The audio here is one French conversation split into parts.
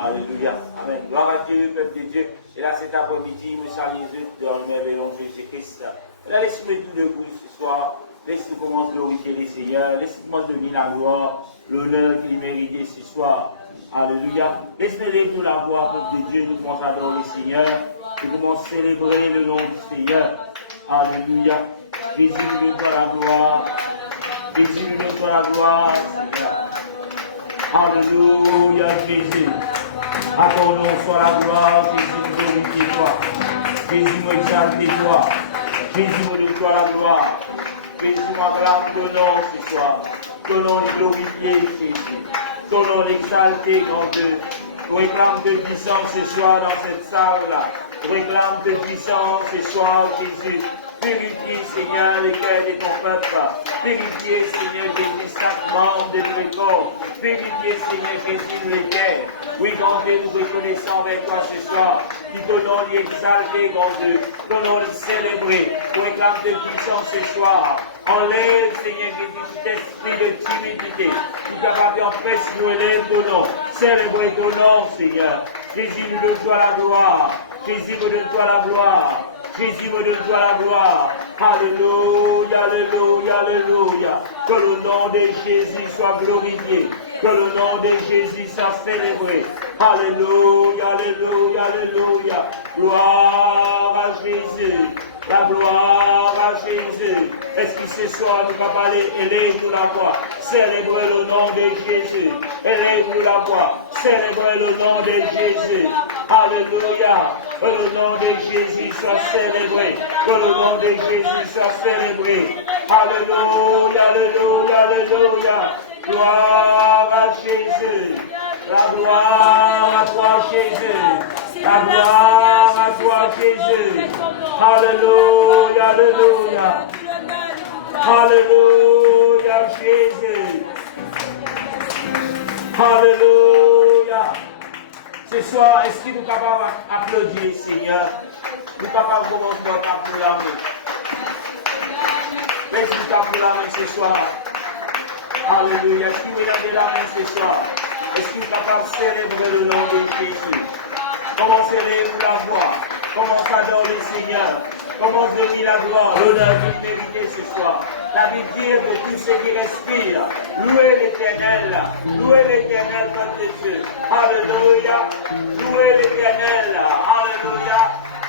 Alléluia. Amen. Gloire à Dieu, peuple de Dieu. Et là, cet après-midi, nous saluons Jésus dans le merveilleux Jésus-Christ. Et là, laissez-moi tout debout ce soir. Laissez-nous commencer à glorifier le Seigneur. Laissez-nous commencer à donner la gloire, l'honneur qu'il mérite ce soir. Alléluia. Laissez-nous tout la voix, peuple de Dieu. Nous commençons à adorer le Seigneur. Nous commençons à célébrer le nom du Seigneur. Alléluia. Jésus, nous donne la gloire. Jésus, nous donne la gloire. Alléluia, Jésus. À ton nom soit la gloire, Jésus, nous glorifie toi. Jésus, nous exalte toi. Jésus, nous donne toi la gloire. Jésus, nous acclame ton nom ce soir. Ton nom est glorifié, Jésus. Ton nom est exalté, grand Dieu. Nous réclamons de puissance ce soir dans cette salle-là. Nous réclamons de puissance ce soir, Jésus. Purifiez, Seigneur, les cœurs de ton peuple. Purifiez, Seigneur, Jésus, chaque membre de ton corps. Purifiez, Seigneur, Jésus, les cœurs. Oui, grand Dieu, nous reconnaissons avec toi ce soir. Nous donnons l'exalter, grand Dieu. Nous donnons le célébrer. Nous réclamons de puissance ce soir. Enlève, Seigneur Jésus, cet esprit de timidité. Nous capable d'empêcher nous élève ton nom. Célébrer ton nom, Seigneur. Jésus, nous donne-toi la gloire. Jésus, nous donne-toi la gloire. Jésus, me donne-toi la gloire. Alléluia, alléluia, alléluia. Que le nom de Jésus soit glorifié. Que le nom de Jésus soit célébré. Alléluia, alléluia, alléluia. Gloire à Jésus. La gloire à Jésus. Est-ce que ce soir nous va parler, élève-nous la voix. Célébrez le nom de Jésus. Élève-nous la voix. Célébrez le nom de Jésus. Alléluia. Que le nom de Jésus soit célébré. Que le nom de Jésus soit célébré. Alléluia, alléluia, alléluia. Gloire à Jésus. La gloire à toi, Jésus. La gloire à toi, Jésus. Alléluia, alléluia. Alléluia, Jésus. Alléluia. Ce soir, est-ce que nous sommes capables d'applaudir, Seigneur? Nous sommes capables de commencer à t'acclamer. Est-ce que nous t'acclamons ce soir? Alléluia. Est-ce que nous regardons la main ce soir? Est-ce que nous sommes capables de célébrer le nom de Jésus? Comment célébrer la voix? Comment adorer le Seigneur? Comment donner la gloire, l'honneur qu'il mérite ce soir? La Bible dit que tous ceux qui respirent, louez l'Éternel, peuple de Dieu. Alléluia, louez l'Éternel, alléluia.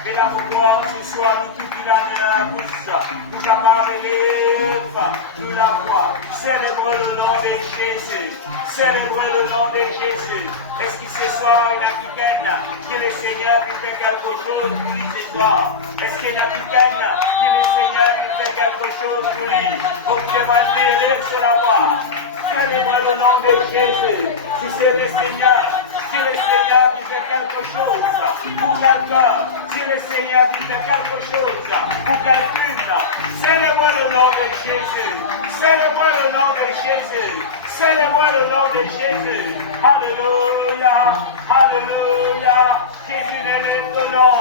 Et la gloire ce soir, nous tout l'année à la bouche, nous capables d'élève, nous la voix. Célébrez le nom de Jésus, célébrez le nom de Jésus. Est-ce que ce soir, il y a quelqu'un que le Seigneur qui fait quelque chose pour lui ce soir? Est-ce qu'il y a quelqu'un que le Seigneur qui fait quelque chose pour lui? Donc, je vais élève sur la voix. Célébrez le nom de Jésus. Si c'est le Seigneur qui fait quelque chose pour quelqu'un, si le Seigneur qui fait quelque chose pour quelqu'une, célébrez le nom de Jésus. Célébrez le nom de Jésus. Célébrez le nom de Jésus. Alléluia. Alléluia. Jésus n'élève ton nom.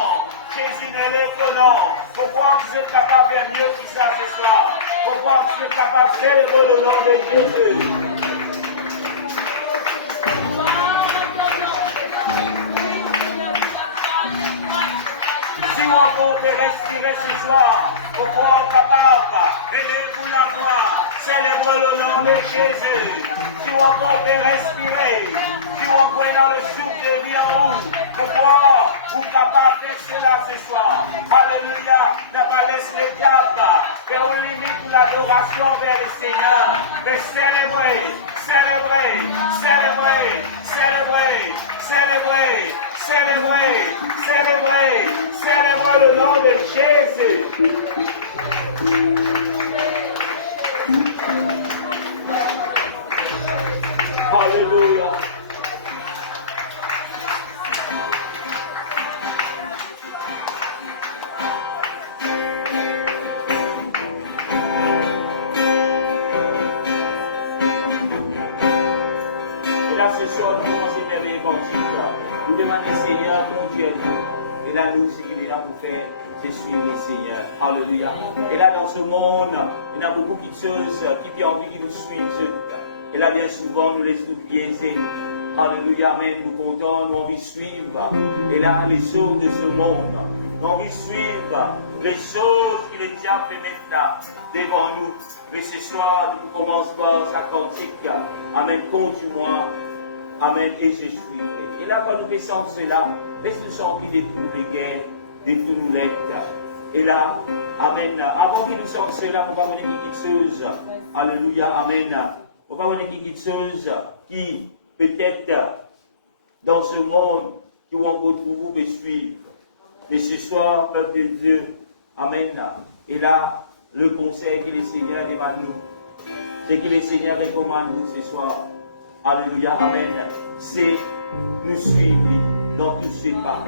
Jésus n'élève ton nom. Pourquoi vous êtes capable de faire mieux que ça ce soir? Pourquoi vous êtes capable de célébrer le nom de Jésus? Si on peut respirer ce soir, pourquoi on est capable? Élève-vous la voix. Célèbre le nom de Jésus. Si on peut respirer, si on peut dans le souffle de vie en haut, pourquoi vous êtes capable de faire cela ce soir? Alléluia. Ne pas laisser les diables, mais on limite l'adoration vers le Seigneur. Mais célébrer, célébrer, célébrer, célébrer, célébrer, célébrer, célébrer, célébrer le nom de Jésus. Nous demandons, Seigneur, pour Dieu, et là, nous aussi, il est là pour faire, c'est suivre le Seigneur. Alléluia. Et là, dans ce monde, il y a beaucoup de choses qui ont envie de nous suivre. Et là, bien souvent, nous les oublions. Alléluia, amen. Nous comptons, nous envie de suivre. Et là, les choses de ce monde. Nous envie de suivre les choses que le diable fait maintenant devant nous. Mais ce soir, nous commençons par sa cantique. Amen. Conduis-moi. Amen. Et je suivrai. Et là, quand nous faisons cela, laisse-nous sortir de toutes les guerres, de toutes nos lettres. Et là, amen. Avant que nous sortions cela, on va mener quelque chose. Alléluia, amen. On va mener quelque chose qui, peut-être, dans ce monde, qui vont encore vous me suivre. Mais ce soir, peuple de Dieu, amen. Et là, le conseil que le Seigneur demande nous, c'est que le Seigneur recommande nous ce soir. Alléluia, amen. C'est nous suivre dans tous ces pas.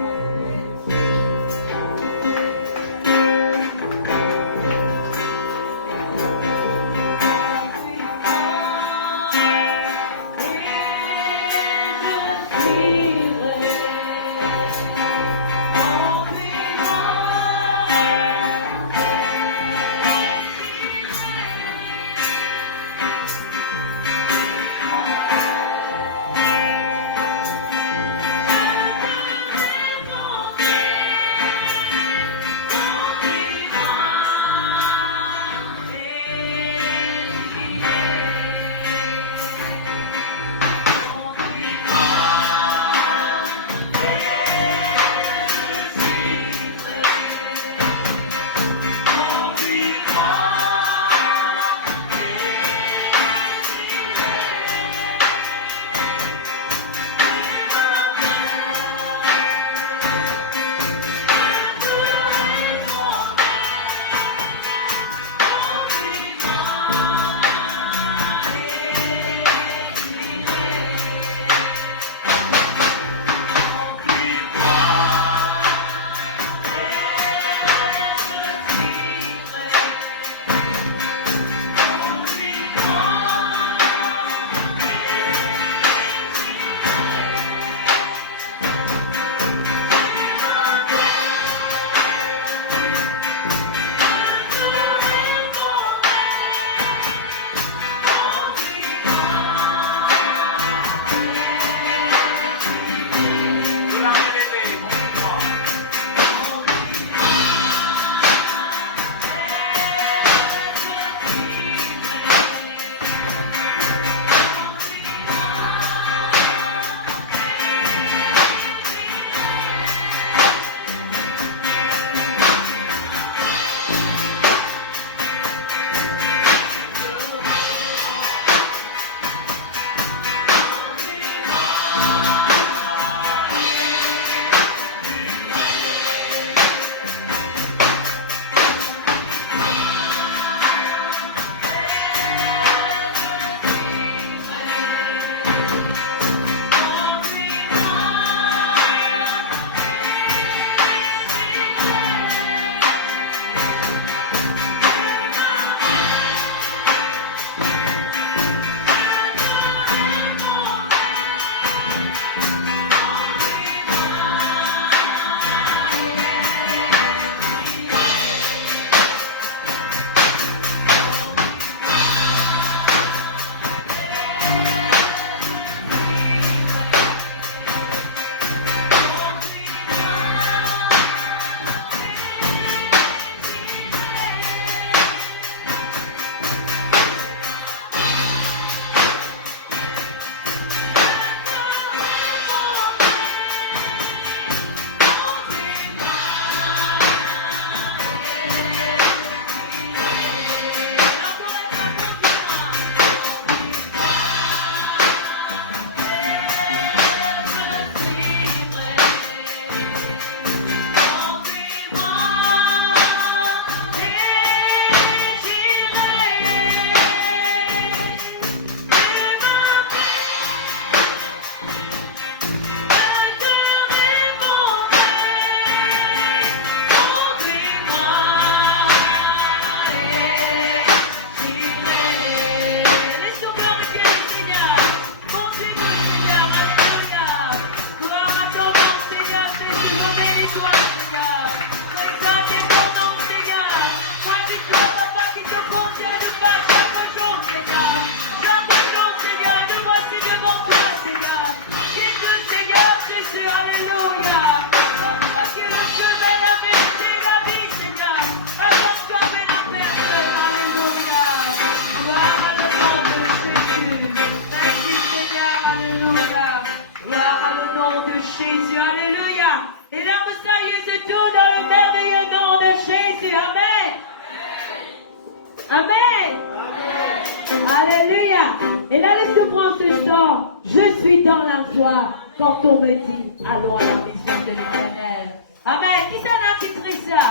Alléluia. Et là, laisse-nous prendre ce chant. Je suis dans la joie quand on me dit allons à la mission de l'Éternel. Amen. Qui s'en a qui crie ça?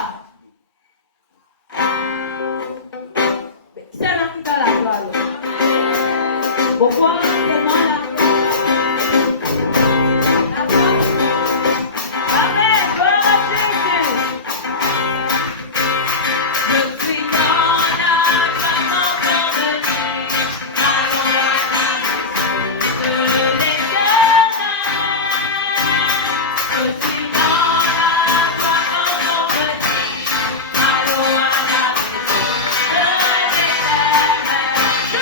Qui s'en a qui dans la joie? Pourquoi on est dans la joie? Je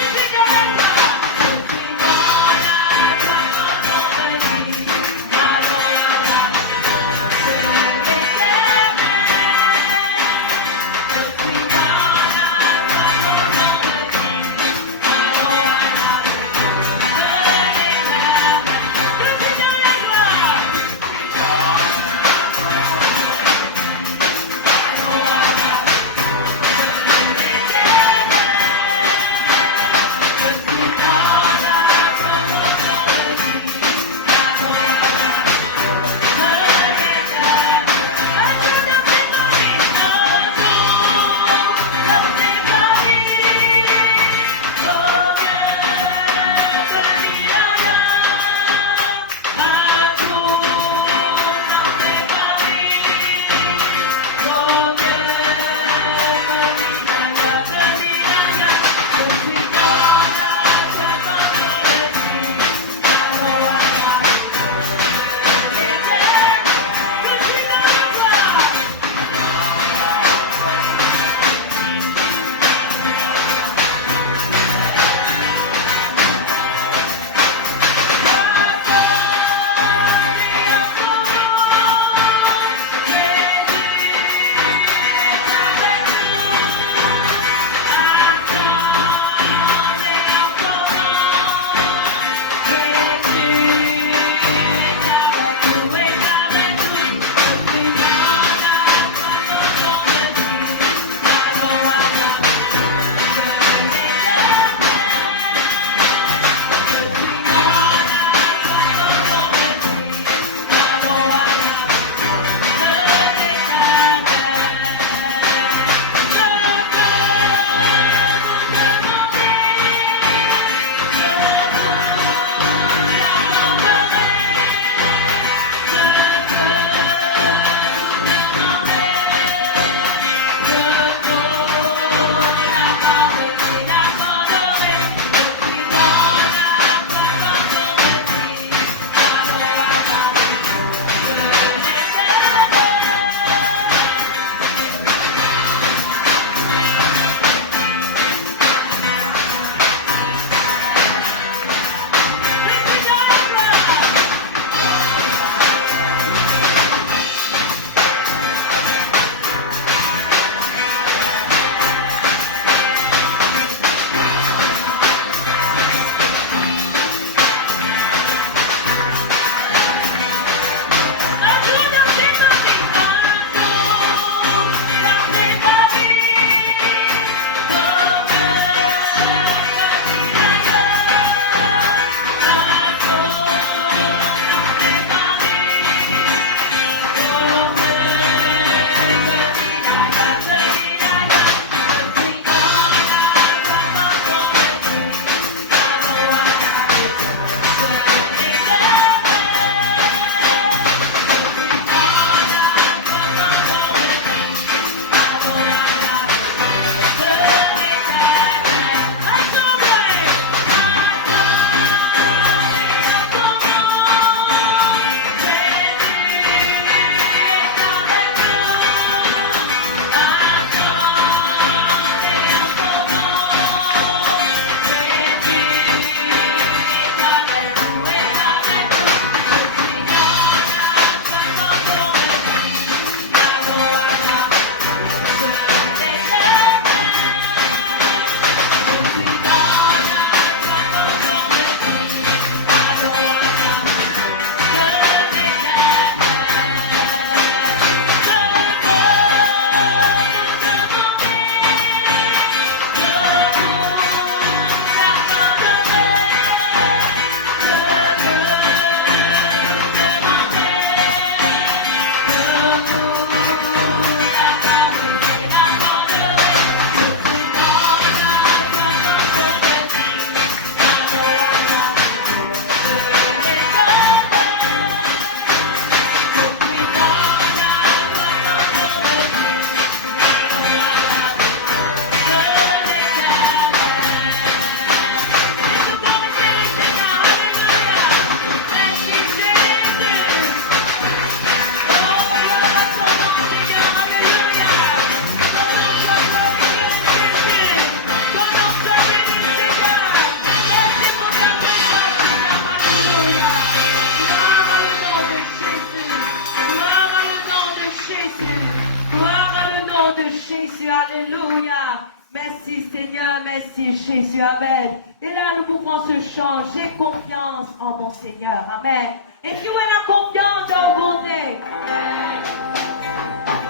Jésus. Amen. Et là, nous pouvons se changer. J'ai confiance en mon Seigneur. Amen. Et tu es la confiance en mon Dieu.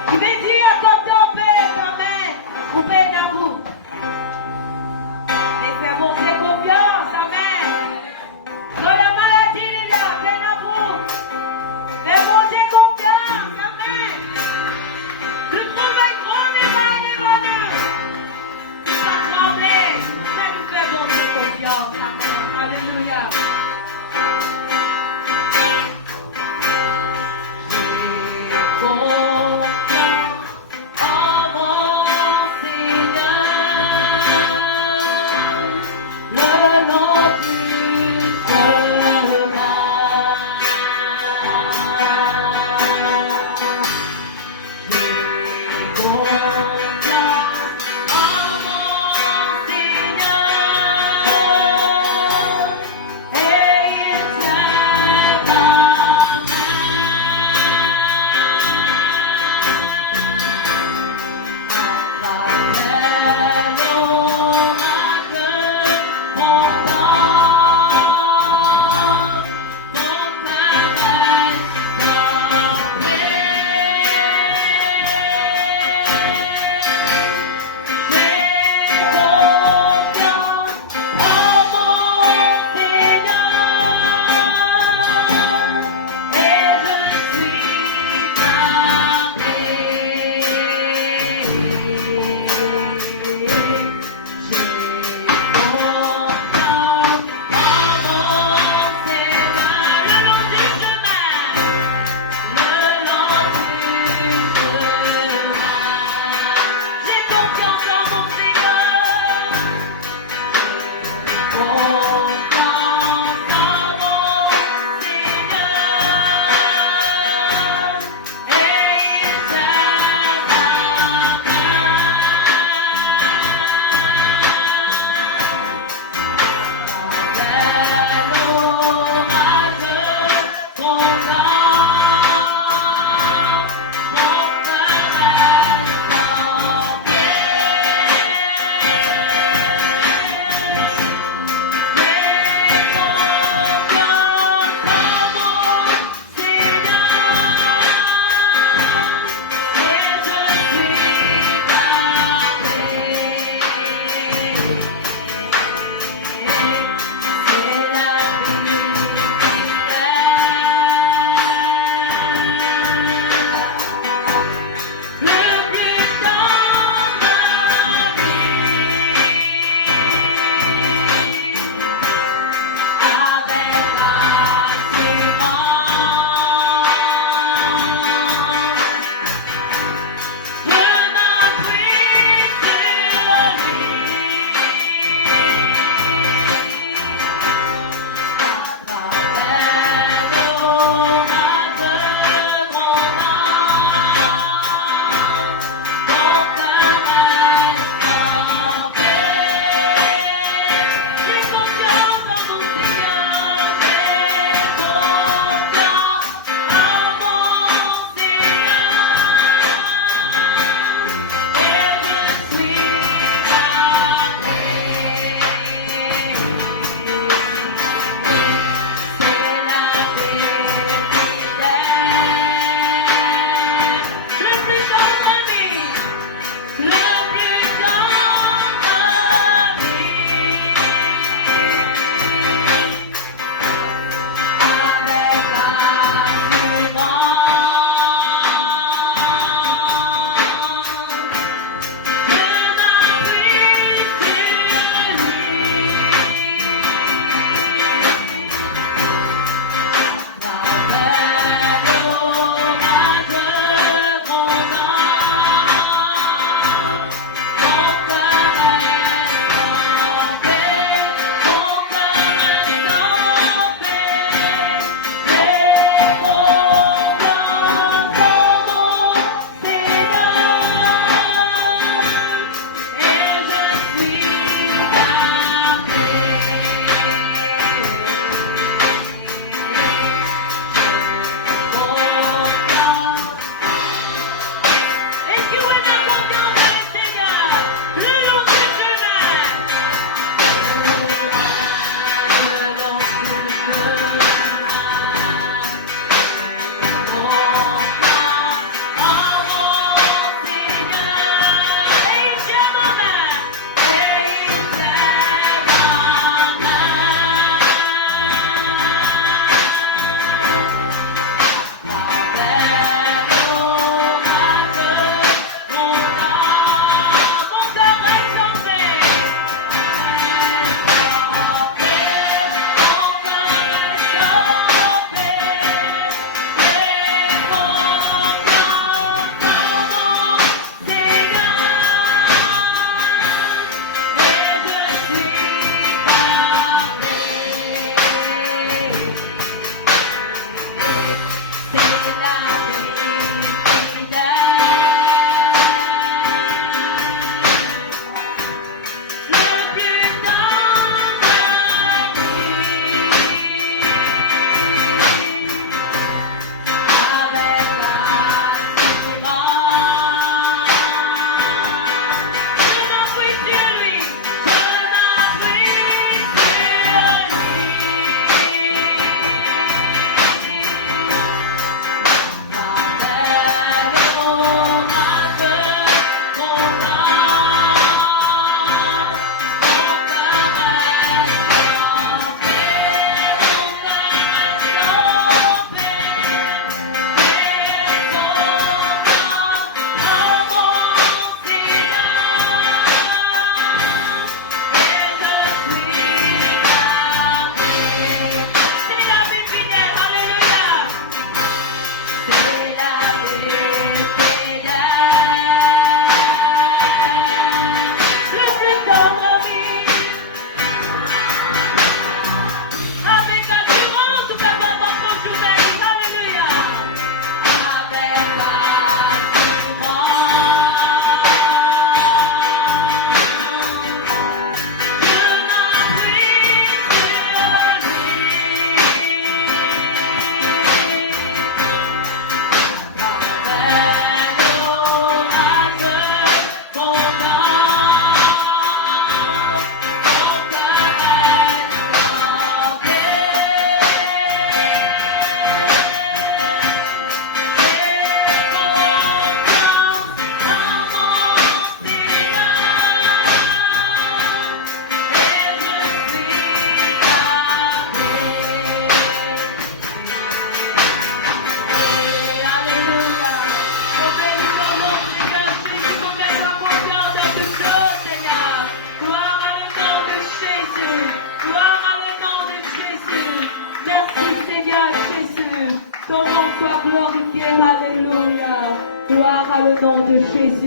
Tu veux dire comme ton Père. Amen. Vous pouvez à vous. Et fais mon Dieu confiance. Amen. Dans la maladie, il a plein à vous. Fais mon Dieu confiance. Amen. Tu trouves un grand miracle et bonheur. Tu vas trembler. Mais nous fais mon Dieu confiance. Amen. Alléluia.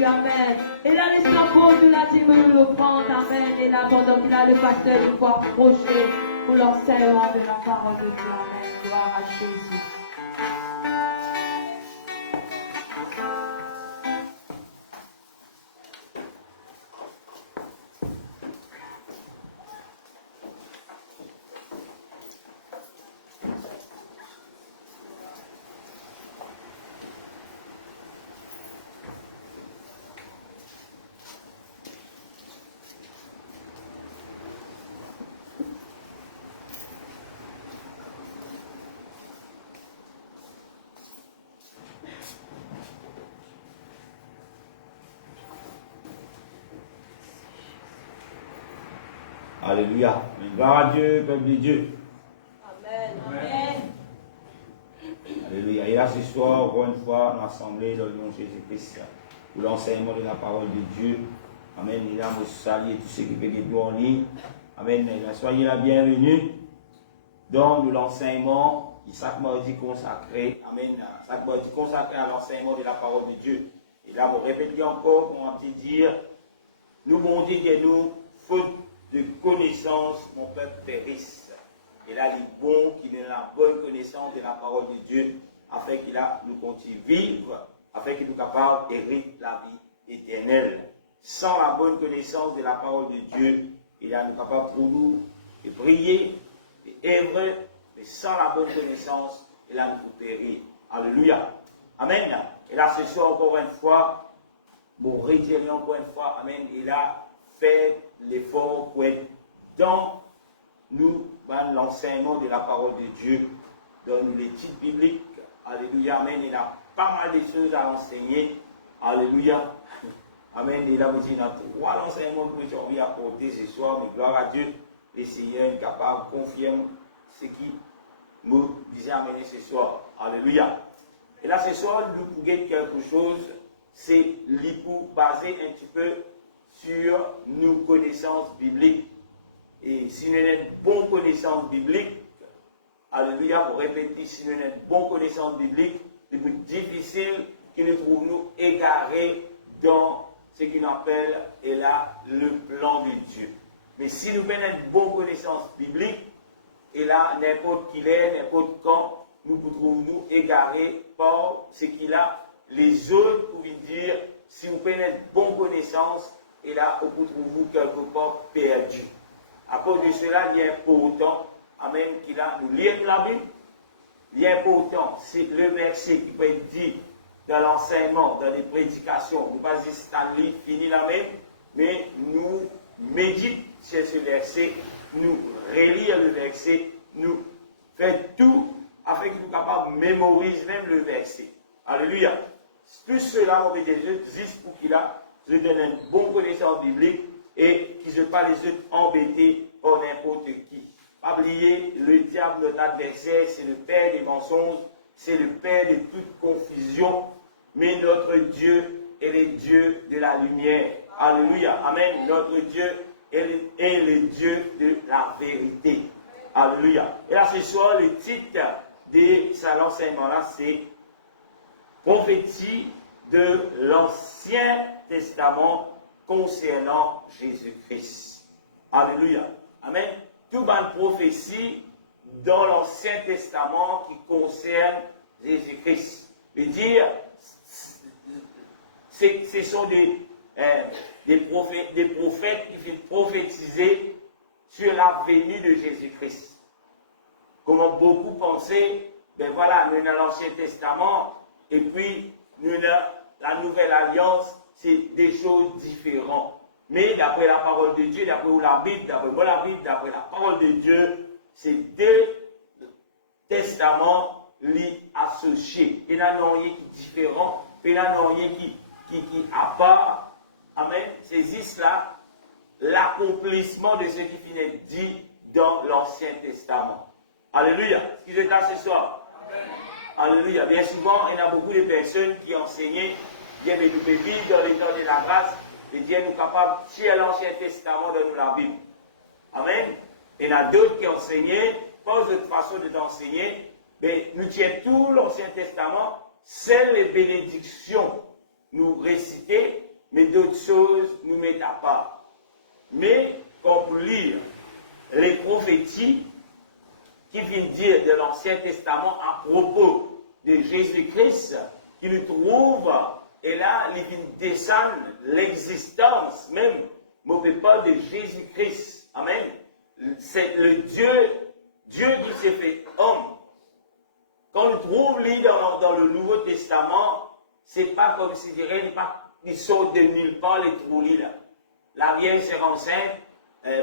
Jésus, Amen. Et là, les flambeaux de la dîme l'offrande, Amen. Et là, pendant qu'il a le pasteur, il faut approcher pour l'enseignement de la parole de Dieu, Amen. Gloire à Jésus. Alléluia. Gloire à Dieu, peuple de Dieu. Amen. Amen. Alléluia. Et là, ce soir, encore une fois, nous assemblés dans le nom de Jésus-Christ pour l'enseignement de la parole de Dieu. Amen. Et là, nous saluons tous ceux qui peuvent en ligne. Amen. Et là, soyez la bienvenue dans l'enseignement qui chaque mardi consacré. Amen. Chaque mardi consacré à l'enseignement de la parole de Dieu. Et là, vous répétez encore, on va dire, nous bon Dieu que nous, faute de connaissance, mon peuple périsse. Et là, il est bon qu'il ait la bonne connaissance de la parole de Dieu, afin qu'il nous continue vivre, afin qu'il nous capable d'hériter la vie éternelle. Sans la bonne connaissance de la parole de Dieu, il nous capable pour nous de prier, d'œuvrer, mais sans la bonne connaissance, il nous périr. Alléluia. Amen. Et là, ce soir, encore une fois, pour retirer encore une fois, amen, il a fait l'effort pour être dans nous, l'enseignement de la parole de Dieu, dans l'étude biblique. Alléluia, amen. Il a pas mal de choses à enseigner. Alléluia. Amen. Et là, vous dites, dans trois enseignements que j'ai envie d'apporter ce soir, mais gloire à Dieu, le Seigneur est capable de confirmer ce qui me disait amener ce soir. Alléluia. Et là, ce soir, nous pouvons quelque chose, c'est pour baser un petit peu sur nos connaissances bibliques. Et si nous avons une bonne connaissance biblique, alléluia, pour répéter, si nous avons une bonne connaissance biblique, c'est plus difficile que nous trouvions égarés dans ce qu'on appelle et là, le plan de Dieu. Mais si nous avons une bonne connaissance biblique, et là, n'importe qui est, n'importe quand, nous pouvons nous égarer par ce qu'il a. Les autres pouvaient dire, si vous avez une bonne connaissance, et là, vous trouvez quelque part perdu. À cause de cela, il est important, amen, qu'il a, nous lisons la Bible. Il est important, c'est le verset qui peut être dit dans l'enseignement, dans les prédications. Nous ne pas dire Stanley fini la même, mais nous méditons sur ce verset, nous relire le verset, nous faisons tout afin que nous soyons capables de mémoriser même le verset. Alléluia. Tout cela, mon Dieu, juste pour qu'il a, je donne une bonne connaissance biblique et qu'il ne se pas les autres embêtés par n'importe qui. Pas oublier, le diable, notre adversaire, c'est le père des mensonges, c'est le père de toute confusion, mais notre Dieu est le Dieu de la lumière. Alléluia. Amen. Notre Dieu est le Dieu de la vérité. Alléluia. Et là, ce soir, le titre de cet enseignement-là, c'est prophétie de l'Ancien Testament concernant Jésus-Christ. Alléluia. Amen. Tout une prophétie dans l'Ancien Testament qui concerne Jésus-Christ. Je veux dire, ce sont des prophètes qui viennent prophétiser sur la venue de Jésus-Christ. Comme beaucoup pensaient, ben voilà, nous dans l'Ancien Testament, et puis nous dans la Nouvelle Alliance, c'est des choses différentes. Mais d'après la parole de Dieu, d'après la Bible, d'après la parole de Dieu, c'est deux testaments liés associés. Il n'y a rien qui est différent, il n'y a rien qui à part. Amen. C'est juste là l'accomplissement de ce qui finit dit dans l'Ancien Testament. Alléluia. Ce qui est là ce soir. Amen. Alléluia. Bien souvent, il y a beaucoup de personnes qui enseignaient, bien mais nous vivre dans les temps de la grâce, et Dieu nous capable de tirer l'Ancien Testament de nous la Bible. Amen. Et il y a d'autres qui enseignaient, pas de façon de t'enseigner, mais nous tirons tout l'Ancien Testament, seules les bénédictions nous réciter, mais d'autres choses nous mettent à part. Mais, quand vous lire les prophéties qui viennent dire de l'Ancien Testament à propos de Jésus-Christ, qui nous trouve, et là, ils viennent descendre l'existence même, mais pas de Jésus-Christ. Amen. C'est le Dieu qui s'est fait homme. Quand on trouve lui dans le Nouveau Testament, c'est pas comme si ils sortent de nulle part les trous là. La Vierge s'est enceinte,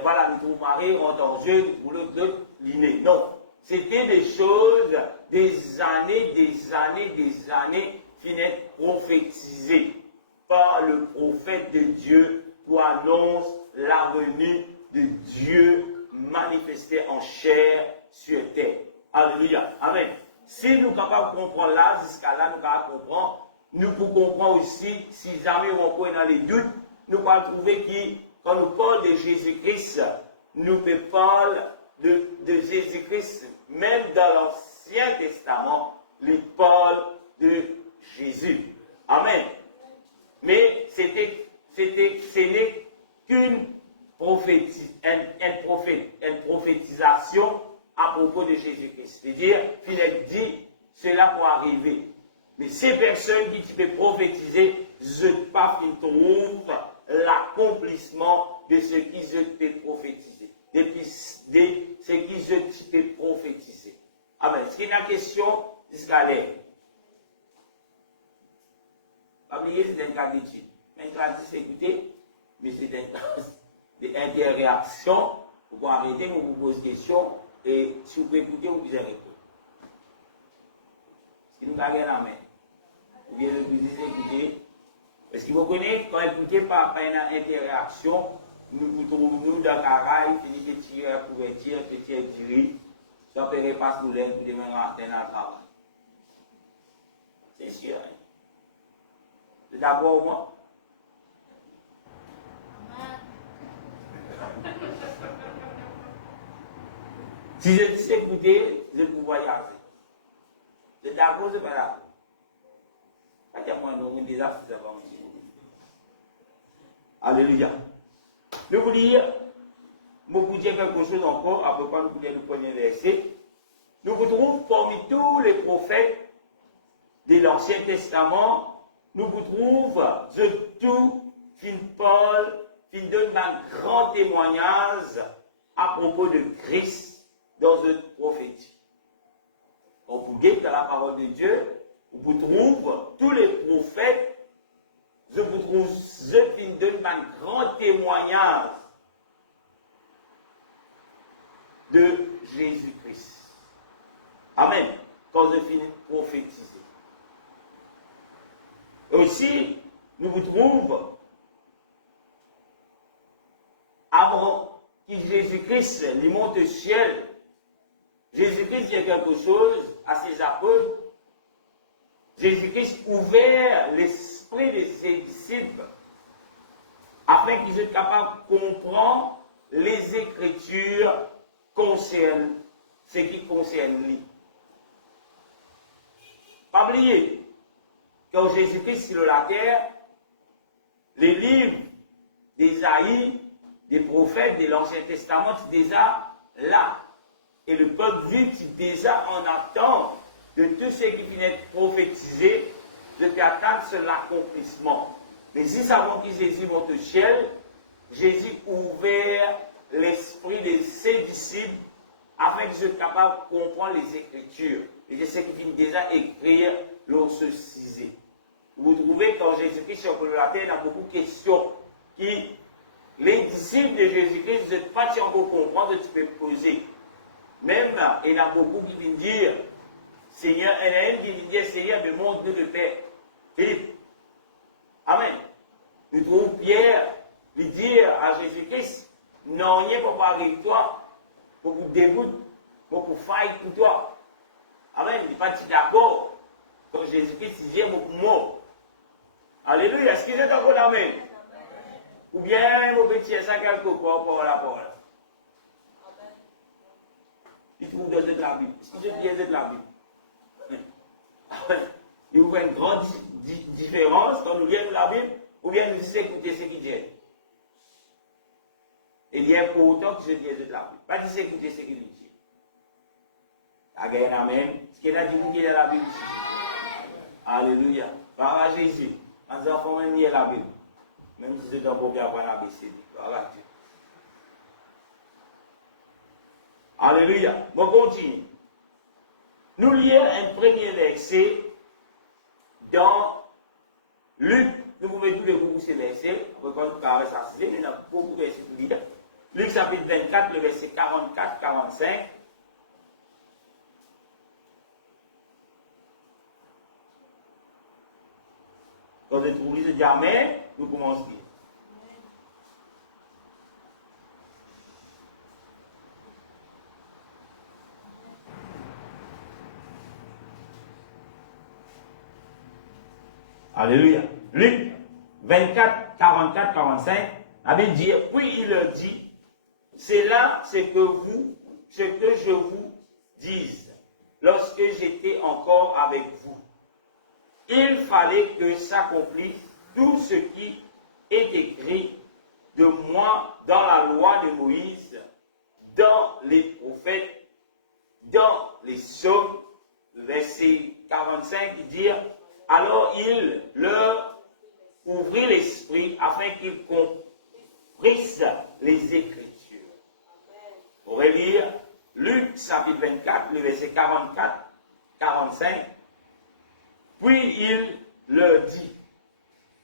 voilà, nous trouvons Marie, rentre en Dieu, nous trouvons d'autres lignées. Non. C'était des choses, des années, qui venaient prophétisées par le prophète de Dieu pour annoncer la venue de Dieu manifesté en chair sur terre. Alléluia. Amen. Si nous sommes capables de comprendre là, jusqu'à là, nous sommes capables de comprendre, nous pouvons comprendre aussi, si jamais on est dans les doutes, nous pouvons trouver que quand nous parlons de Jésus-Christ, nous pouvons parler de Jésus-Christ, même dans l'Ancien Testament, il parle de Jésus. Amen. Mais ce n'est qu'une une prophétisation à propos de Jésus-Christ. C'est-à-dire, il a dit, cela pour arriver. Mais ces personnes qui peuvent prophétiser, je ne pas trouve l'accomplissement de ce qu'ils ont prophétisé. De ce qu'ils ont prophétisé. Amen. Est-ce qu'il y a une question jusqu'à l'air? Pas oublier, c'est un cas d'étude. Mais un cas d'écouter, mais c'est un cas d'interaction. Vous pouvez arrêter, vous vous posez des questions, et si vous pouvez écouter, vous pouvez répondre. Est-ce que nous avons la main? Ou bien vous pouvez écouter? Parce que vous connaissez, quand écoutez par une interaction, nous trouvons nous dans le caraï, finit de tirer pour tirer, tirer. Ça peut repasser nous l'air pour demain matin dans le travail. C'est sûr. Hein? C'est d'abord moi. Si je dis écouter, je peux voyager. C'est d'accord, c'est pas d'accord. Pas qu'il y a moins de déjà, c'est avant. Alléluia. Je vous dire, je vous dire quelque chose encore, à propos de le premier verset. Nous vous trouvons parmi tous les prophètes de l'Ancien Testament, nous vous trouvons de tout qui parle, qui donne un grand témoignage à propos de Christ dans une prophétie. On vous guette dans la parole de Dieu, vous trouvez tous les prophètes, je vous trouve ceux qui donnent un grand témoignage de Jésus-Christ. Amen. Quand je finis de prophétiser. Aussi, nous vous trouvons avant que Jésus-Christ lui monte au ciel. Jésus-Christ dit quelque chose à ses apôtres. Jésus-Christ ouvert l'esprit de ses disciples afin qu'ils soient capables de comprendre les Écritures concernant ce qui concerne lui. Pas oublier, quand Jésus-Christ sur la terre, les livres d'Ésaïe, des prophètes de l'Ancien Testament, c'est déjà là. Et le peuple juif est déjà en attente de tout ce qui vient d'être prophétisé, de attendre sur l'accomplissement. Mais si avant que Jésus monte au ciel, Jésus ouvert l'esprit de ses disciples afin qu'ils soient capables de comprendre les Écritures. Et je sais qu'ils viennent déjà écrire leur ceci. Vous trouvez quand Jésus-Christ sur la terre, il y a beaucoup de questions qui, les disciples de Jésus-Christ, ne sont pas si encore comprendre ce que tu peux poser. Même, il y en a beaucoup qui viennent dire, Seigneur, il y en a une qui vient dire, Seigneur, me montre-nous le Père. Philippe. Amen. Nous trouvons Pierre lui dire à Jésus-Christ, non, rien pour parler de toi, pour vous dégoûter, pour vous faillir pour toi. Amen. Il n'est pas dit d'accord. Comme Jésus-Christ disait beaucoup mot. Alléluia. Est-ce que vous êtes encore d'amen? Ou bien, vous pouvez tirer ça quelque part pour la parole. Il trouve dans la Bible. Est-ce que vous êtes de la Bible? Il y a une grande différence quand nous lisons la Bible Ou bien nous écouter ce qu'il dit. Et il y a pour autant que je dis de la Bible. Pas dire écouter ce qu'il dit. Amen. Ce qu'il a dit, vous qui est dans la Bible ici. Alléluia. Par Jésus. En disant, faut même lire la Bible. Même si c'est un peu bien pour l'ABCD. Alléluia. On continue. Nous lisons un premier verset dans Luc. Nous pouvons tous les beaucoup ces versets. On peut pas ça, il y a beaucoup de versets pour lire. Luc chapitre 24, le verset 44-45. Quand vous trouvez ce diamètre, nous commençons. Alléluia. Luc 24, 44, 45, avait dit, puis il leur dit, c'est là ce que je vous dise, lorsque j'étais encore avec vous. Il fallait que s'accomplisse tout ce qui est écrit de moi dans la loi de Moïse, dans les prophètes, dans les psaumes. Verset 45 qui dit, alors il leur ouvrit l'esprit afin qu'ils comprissent les Écritures. On va lire Luc chapitre 24, le verset 44, 45. Puis il leur dit,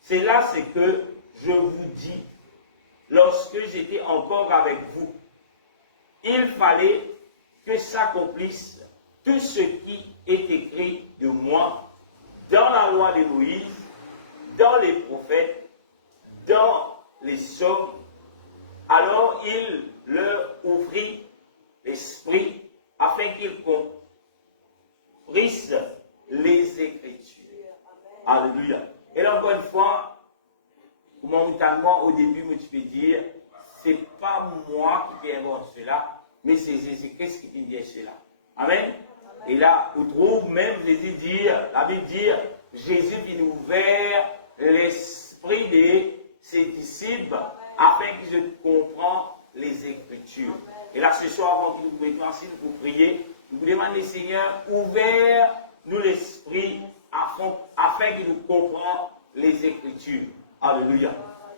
c'est là ce que je vous dis, lorsque j'étais encore avec vous. Il fallait que s'accomplisse tout ce qui est écrit de moi dans la loi de Moïse, dans les prophètes, dans les psaumes. Alors il leur ouvrit l'esprit afin qu'ils comprissent les Écritures. Alléluia. Et là, encore une fois, momentanément, au début, je peux dire, c'est pas moi qui invente cela, mais c'est Jésus-Christ qui dit cela. Amen. Et là, on trouve même Jésus dire, la Bible dit, Jésus qui nous ouvert l'esprit de ses disciples afin qu'ils comprennent les Écritures. Et là, ce soir, avant que nous prenions ainsi pour prier, nous vous demandons, Seigneur, ouvert-nous l'esprit afin que nous comprenions les Écritures. Alléluia.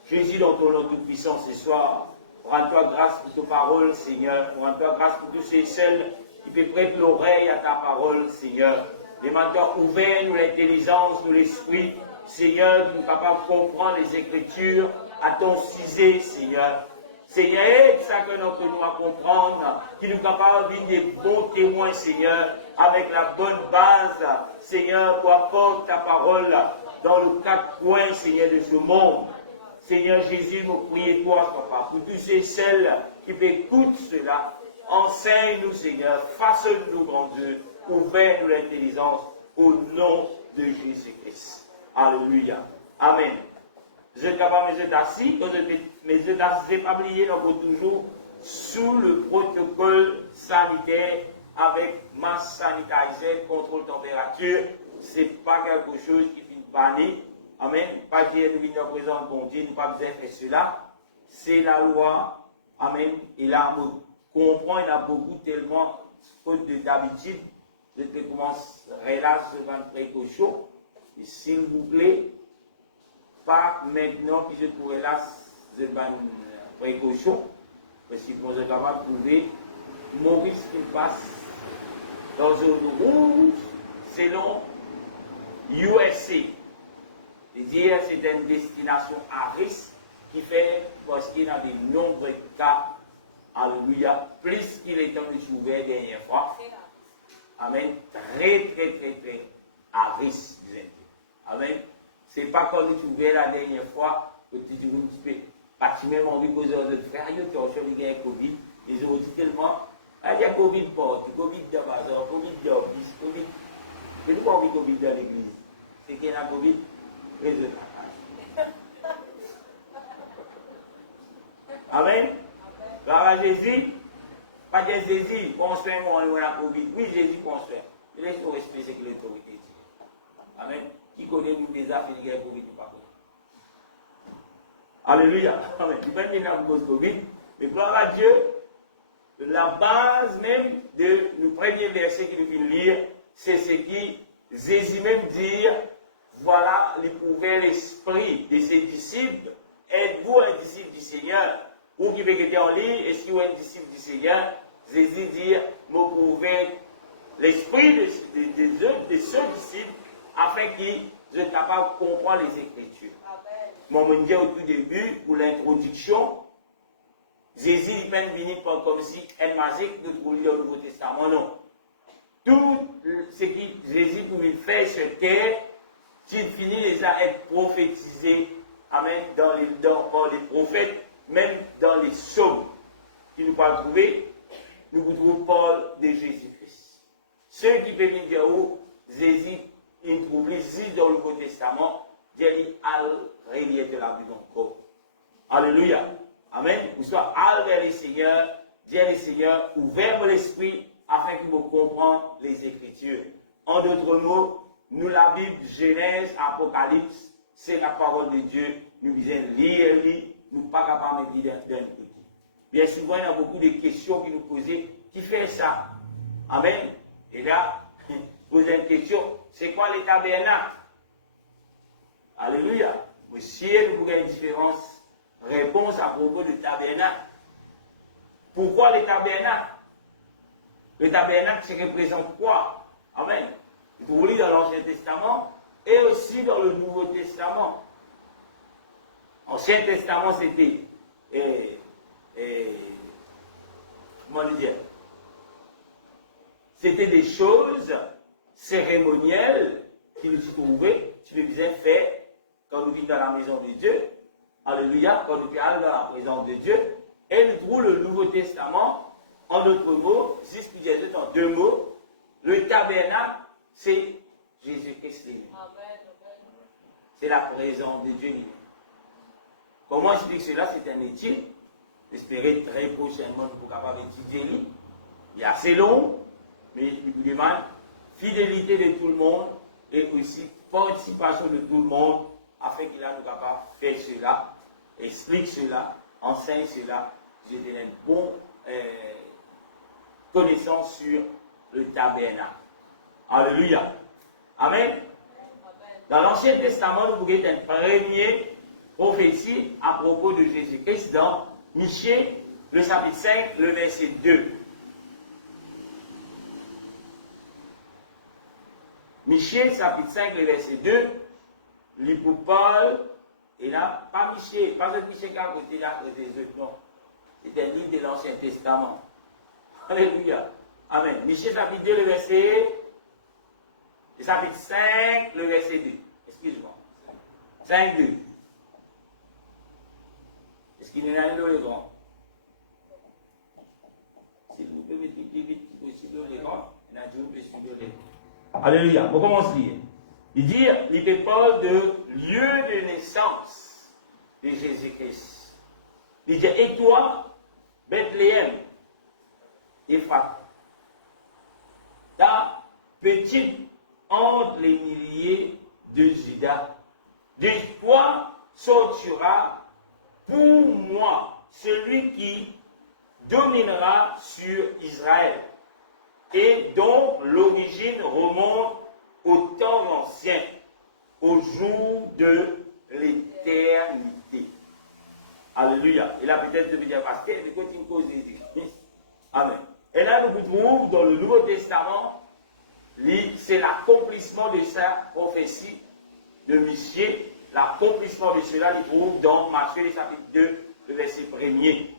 Jésus, dans ton nom tout-puissant ce soir, rends-toi grâce pour ta parole, Seigneur. Rends-toi grâce pour tous ceux et celles qui peuvent prêter l'oreille à ta parole, Seigneur. Demande-toi, ouvert-nous l'intelligence, nous l'esprit, Seigneur, qui nous capables de comprendre les Écritures à ton sujet, Seigneur. Seigneur, aide chacun d'entre nous à comprendre, qui nous capable de vivre des bons témoins, Seigneur, avec la bonne base, Seigneur, pour apporter ta parole dans le quatre coins, Seigneur, de ce monde. Seigneur Jésus, nous prions toi, papa, pour tous ceux et celles qui écoutent cela. Enseigne-nous, Seigneur, façonne-nous, grand Dieu, ouvre-nous l'intelligence au nom de Jésus-Christ. Alléluia. Amen. Vous êtes capable de vous assis, mais vous êtes assis, pas oublier, donc toujours sous le protocole sanitaire avec masse sanitizer, contrôle température. Ce n'est pas quelque chose qui finit banni. Amen. Pas qu'il y ait de venir présent, bon Dieu, nous pas besoin de faire cela. C'est la loi. Amen. Et là, on comprend, il y a beaucoup tellement, faute d'habitude, je te commencerai là sur une précaution. Et s'il vous plaît, pas maintenant que je pourrais là sur une précaution, parce que nous sommes capables de trouver Maurice qui passe dans une rouge selon USA. C'est-à-dire c'est une destination à risque qui fait parce qu'il y a de nombreux cas. Alléluia. Plus qu'il est temps de s'ouvrir la dernière fois. Amen. Très à risque. Amen. C'est pas quand tu ouvres la dernière fois que tu dis un petit peu. Parce que même envie de poser aux autres frères, tu as reçu le Covid. Ils ont dit tellement. Il y a Covid porte, Covid de bazar, Covid de office, Covid. Mais nous pas envie de Covid dans l'église. C'est qu'il y a Covid. Amen. Gloire Jésus. Pas de Jésus, construit mon la Covid. Oui, Jésus construit. Il est au respect de l'autorité. Amen. Qui connaît nous des affaires de Covid ou pas? Alléluia. Amen. Tu peux venir à cause Covid, mais gloire à Dieu, la base même de le premier verset qu'il vient lire, c'est ce qui Jésus même dit, voilà l'éprouver l'esprit de ses disciples. Êtes-vous un disciple du Seigneur? Ou qui veut que en lit, est-ce que vous êtes un disciple du Seigneur? Jésus dit, m'éprouver l'esprit de ceux disciples afin qu'ils soient capables de comprendre les Écritures. Moi, je me disais au tout début, pour l'introduction, Jésus il peut venir comme si elle m'a dit que nous lire le Nouveau Testament. Non. Tout ce que Jésus pouvait faire sur terre, s'il finit les a être prophétisé, amen, dans les prophètes, même dans les psaumes qui nous pas trouver, nous trouvons Paul de Jésus-Christ. Ceux qui peuvent venir dire où Jésus il trouve ici dans le Nouveau Testament, Dieu dit al relier de la vie encore. Alléluia. Amen. Vous soyez al vers le Seigneur, Dieu le Seigneur, ouvert l'esprit afin qu'il vous comprenne les Écritures. En d'autres mots, nous la Bible, Genèse, Apocalypse, c'est la parole de Dieu. Nous disons lire, nous ne sommes pas capables de lire d'un côté. Bien souvent, il y a beaucoup de questions qui nous posent. Qui fait ça? Amen. Et là, poser une question, c'est quoi les tabernacles? Alléluia. Monsieur, nous avons une différence. Réponse à propos du tabernacle. Pourquoi le tabernacle? Le tabernacle, c'est représente quoi? Amen. Vous lisez dans l'Ancien Testament et aussi dans le Nouveau Testament. L'Ancien Testament, c'était comment dire? C'était des choses cérémonielles qui nous trouvaient, tu le disais, faire quand nous vivons dans la maison de Dieu. Alléluia, quand nous allons dans la présence de Dieu. Et nous trouvons le Nouveau Testament, en d'autres mots, si je puis dire en deux mots, le tabernacle, c'est Jésus-Christ lui-même. C'est la présence de Dieu lui-même. Comment expliquer cela? C'est un étude. J'espérais très prochainement pour capable d'étudier. Il est assez long, mais il vous demande fidélité de tout le monde et aussi participation de tout le monde afin qu'il a nous capable de faire cela, explique cela, enseigne cela. J'ai donné une bonne connaissance sur le tabernacle. Alléluia. Amen. Dans l'Ancien Testament, nous pouvons une première prophétie à propos de Jésus-Christ dans Michée, le chapitre 5, le verset 2. Michée, chapitre 5, le verset 2, lit pour Paul, et là, pas Michée, pas le Michée qui a côté là, côté des autres, non. C'est un livre de l'Ancien Testament. Alléluia. Amen. Michée, chapitre 2, le chapitre 5, le verset 2. Excuse-moi. 5, 2. Est-ce qu'il y en a un dans l'écran? S'il vous plaît, mettez plus vite possible dans l'écran. Il y en a toujours plus sur l'écran. Alléluia. On commence à lire. Il dit, il parle de lieu de naissance de Jésus-Christ. Il dit, et toi, Bethléem, Ephrath, ta petite entre les milliers de Juda, de toi sortira pour moi celui qui dominera sur Israël et dont l'origine remonte au temps ancien, au jour de l'éternité. Alléluia. Et là, peut-être de dire, pasteur, mais continue à cause des Christ. Amen. Et là, nous trouvons dans le Nouveau Testament, c'est l'accomplissement de sa prophétie de Michée. L'accomplissement de cela, il trouve dans Matthieu chapitre 2, le verset 1er.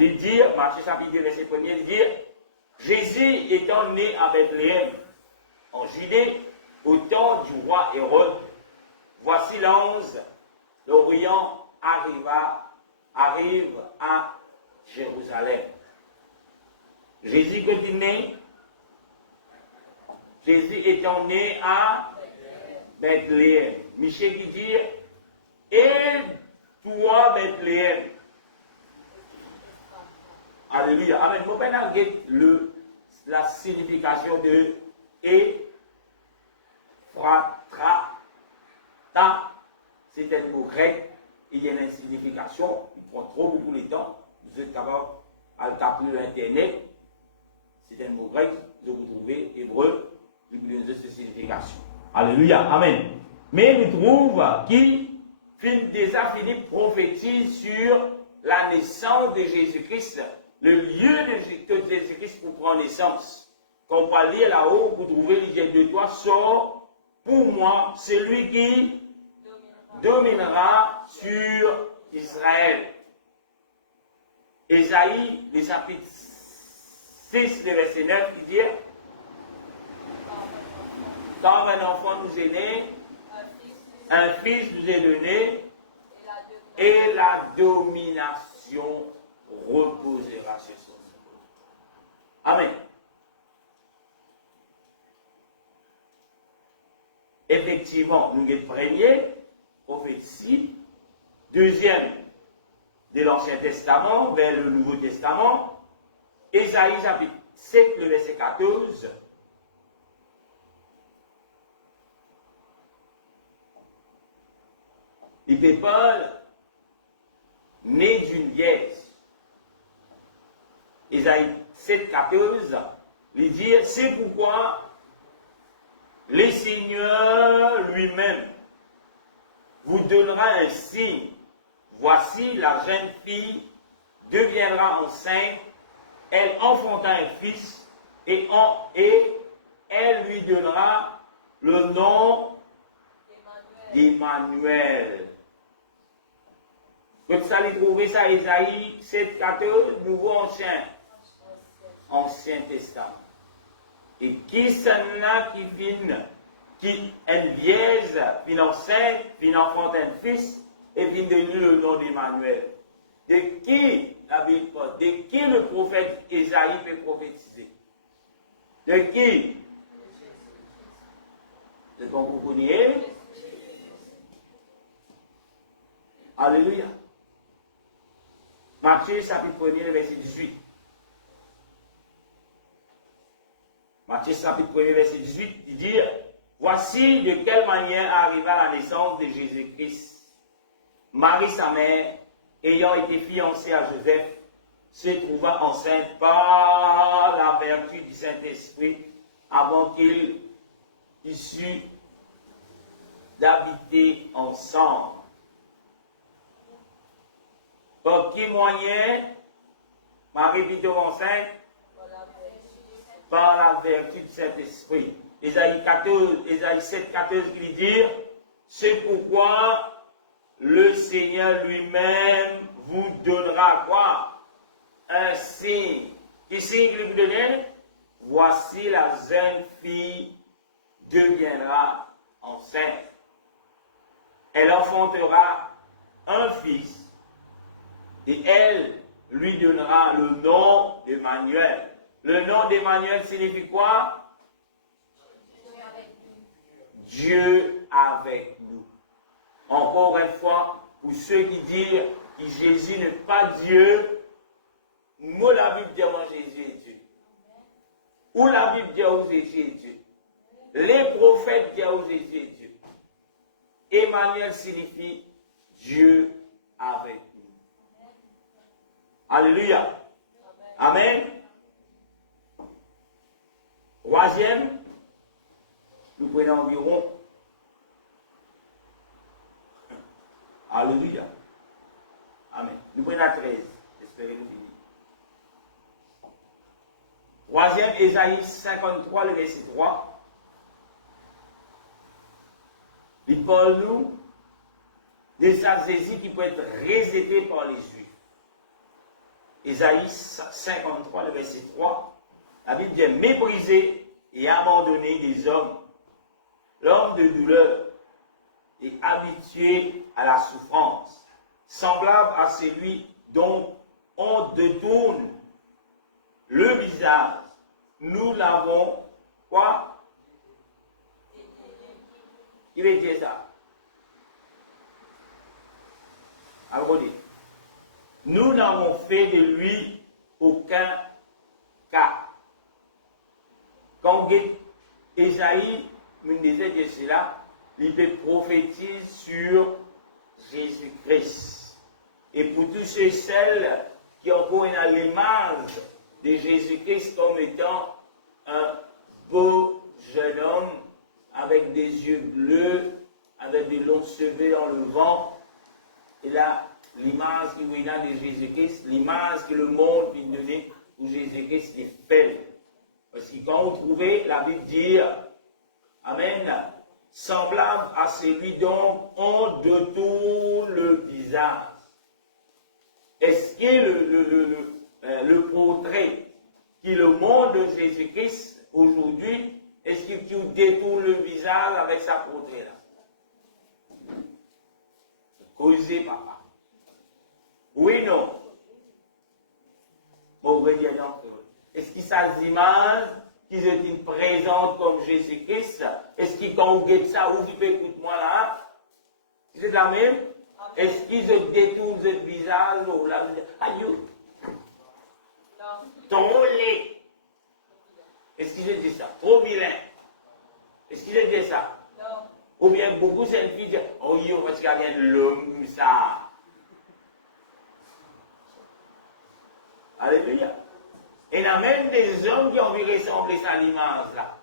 Il dit, Matthieu chapitre 2, verset 1er, il dit, Jésus étant né à Bethléem, en Judée, au temps du roi Hérode, voici l'ange d'Orient arrive à Jérusalem. Jésus continue. Jésus étant né à Bethléem. Michée qui dit, et toi Bethléem. Alléluia. Amen. Vous pouvez regarder la signification de Ephrata. C'est un mot grec il y a une signification, il prend trop beaucoup de temps. Vous êtes capable à le taper sur Internet. C'est un mot grec, vous trouvez hébreu, vous donne cette signification. Alléluia, amen. Mais il trouve qui déjà fini prophétise sur la naissance de Jésus-Christ, le lieu que Jésus-Christ pour prendre naissance. Quand on va lire là-haut, vous trouvez l'idée de toi sort pour moi celui qui dominera sur Israël. Ésaïe, le chapitre 6, le verset 9, il dit quand un enfant nous est né, un fils nous est donné, et la domination reposera sur son nom. Amen. Effectivement, nous sommes premier, prophétie, deuxième de l'Ancien Testament vers le Nouveau Testament, Ésaïe chapitre 7, le verset 14. Il fait Paul, né d'une vierge. Ésaïe 7, 14, il dit, c'est pourquoi le Seigneur lui-même vous donnera un signe. Voici, la jeune fille deviendra enceinte, elle enfantera un fils, et elle lui donnera le nom d'Emmanuel. Donc ça, les trouver ça, Ésaïe 7, 14, Nouveau Ancien Testament. Et qui s'en a qui vient, qui est vierge, qui enceinte, qui enfante un fils, et qui donne le nom d'Emmanuel. De qui, la Bible parle, de qui le prophète Ésaïe peut prophétiser? De qui? De qu'on vous connaissez? Alléluia. Matthieu chapitre 1er, verset 18. Matthieu chapitre 1er, verset 18, il dit, voici de quelle manière arriva la naissance de Jésus-Christ. Marie, sa mère, ayant été fiancée à Joseph, se trouva enceinte par la vertu du Saint-Esprit avant qu'il issue d'habiter ensemble. Par qui moyen Marie vit enceinte? Par la vertu du Saint-Esprit. Ésaïe 7, 14, il dit, c'est pourquoi le Seigneur lui-même vous donnera quoi? Un signe. Quel signe il vous donne? Voici la jeune fille deviendra enceinte. Elle enfantera un fils et elle lui donnera le nom d'Emmanuel. Le nom d'Emmanuel signifie quoi? Dieu avec nous. Encore une fois, pour ceux qui disent que Jésus n'est pas Dieu, moi la Bible dit que Jésus est Dieu. Ou la Bible dit que Jésus est Dieu. Les prophètes disent que Jésus est Dieu. Emmanuel signifie Dieu avec nous. Alléluia. Amen. Troisième, nous prenons environ. Alléluia. Amen. Nous prenons la 13. Espérez-nous finir. Troisième, Ésaïe 53, le verset 3. Il parle nous de sa Jésus qui peut être rejeté par les Juifs. Ésaïe 53, le verset 3. La Bible dit mépriser et abandonner des hommes, l'homme de douleur, et habitué à la souffrance, semblable à celui dont on détourne le visage. Nous l'avons, quoi? Qui veut dire ça? Alors, nous n'avons fait de lui aucun cas. Quand Ésaïe me disait de cela, il prophétise sur Jésus-Christ. Et pour tous ceux et celles qui ont encore une image de Jésus-Christ comme étant un beau jeune homme avec des yeux bleus, avec des longs cheveux dans le vent, et là, l'image qui vous a de Jésus-Christ, l'image que le monde lui donnait pour Jésus-Christ est belle. Parce que quand vous trouvez, la Bible dit, Amen, semblable à celui dont on détourne le visage. Est-ce que le portrait qui le monde de Jésus-Christ aujourd'hui, est-ce qu'il détourne le visage avec sa portrait là? Causez, papa. Oui, non. On va dire non. Est-ce qu'il s'agit images qu'ils étaient présentes comme Jésus-Christ? Est-ce qu'ils, quand vous guettez ça, vous dites, écoute-moi là, c'est la même? Est-ce qu'ils se détournent le visage? Ou là, vous dites, aïe, trop laid. Est-ce qu'ils étaient ça? Trop vilain. Est-ce qu'ils étaient ça? Non. Ou bien beaucoup de filles disent, oh, yo, parce qu'il y a l'homme, ça. Alléluia. Et il y a même des hommes qui ont vu ressembler ça à l'image là.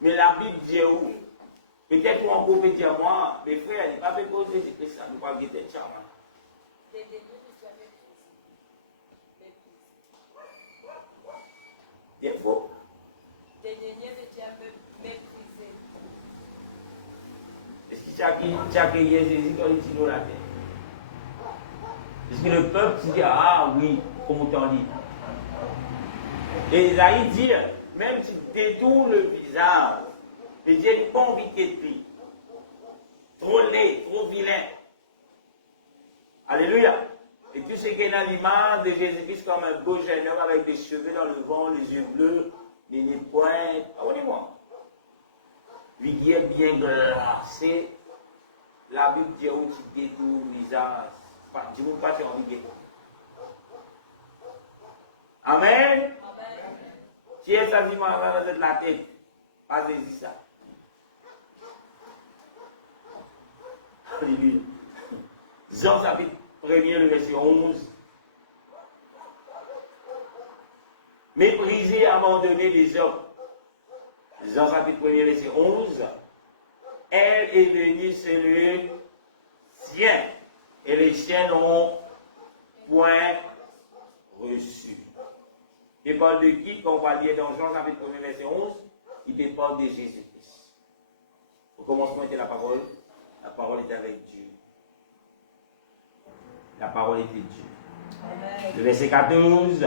Mais la Bible dit où? Peut-être qu'on peut dire, moi, mes frères, il n'y a pas besoin de dire ça, nous ne pouvons pas guetter ça. Bien faux. Est-ce qu'il y a Jésus quand il dit dans la terre? Est-ce que le peuple dit, ah oui, comme on dit? Et Isaïe dit, même si tu détournes le visage, mais Dieu n'est pas envie de lui. Trop laid, trop vilain. Alléluia. Et tout ce qui est dans l'image de Jésus-Christ comme un beau jeune homme avec des cheveux dans le vent, les yeux bleus, les nez points. Abonnez-moi. Lui qui est bien glacé, la Bible dit où tu détournes le visage. Dis-moi pas tu as envie de guetter. Amen. Qui est ça, dis-moi, dans la tête? Pas de ça. Alléluia. Jean chapitre 1er, le verset 11. Mépriser, abandonner les hommes. Jean chapitre 1er, verset 11. Elle est venue chez le sien, et les siens n'ont point reçu. Il parle de qui qu'on va lire dans Jean chapitre 1er, verset 11? Il te parle de Jésus-Christ. Au commencement était la parole. La parole était avec Dieu. La parole était Dieu. Amen. Le verset 14,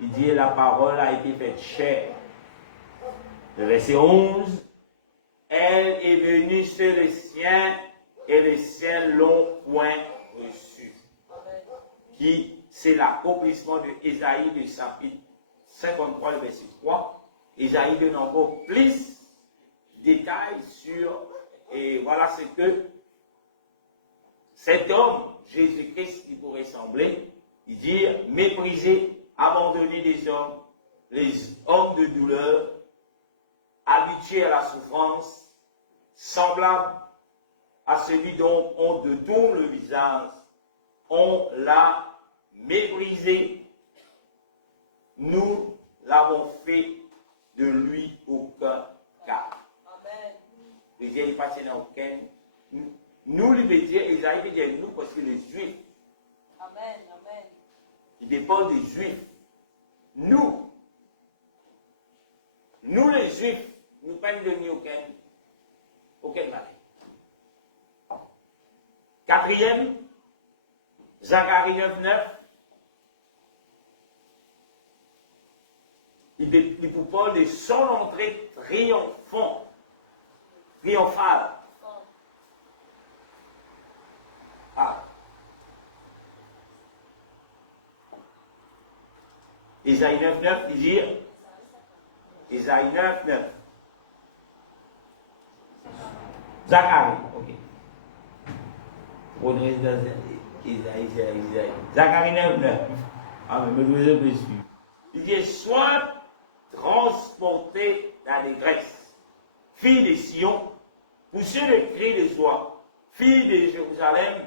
il dit la parole a été faite chair. Le verset 11, elle est venue chez les siens et les siens l'ont point reçu. Amen. Qui c'est l'accomplissement de Ésaïe de chapitre 53, le verset 3. Ésaïe donne encore plus de détails sur, et voilà ce que cet homme, Jésus-Christ, qui pourrait sembler, il dit mépriser, abandonner les hommes de douleur, habitués à la souffrance, semblable à celui dont on détourne le visage, on l'a méprisé, nous l'avons fait de lui aucun cas. Amen. Les gens ne passent dans aucun. Nous, les médias, Isaïe veut dire nous parce que les Juifs. Amen. Amen. Ils dépendent des Juifs. Nous les Juifs, nous ne pouvons donner aucun mal. Quatrième, Zacharie 9:9. Il vous parle de son entrée triomphale. Ah. Isaïe 9:9, il dit, Isaïe 9:9. Zacharie, ok. On est dans Isaïe. Zacharie 9:9. Ah, mais je me suis. Il dit, sois transporté dans les Grèces, fille de Sion, poussez le cri de joie, fille de Jérusalem,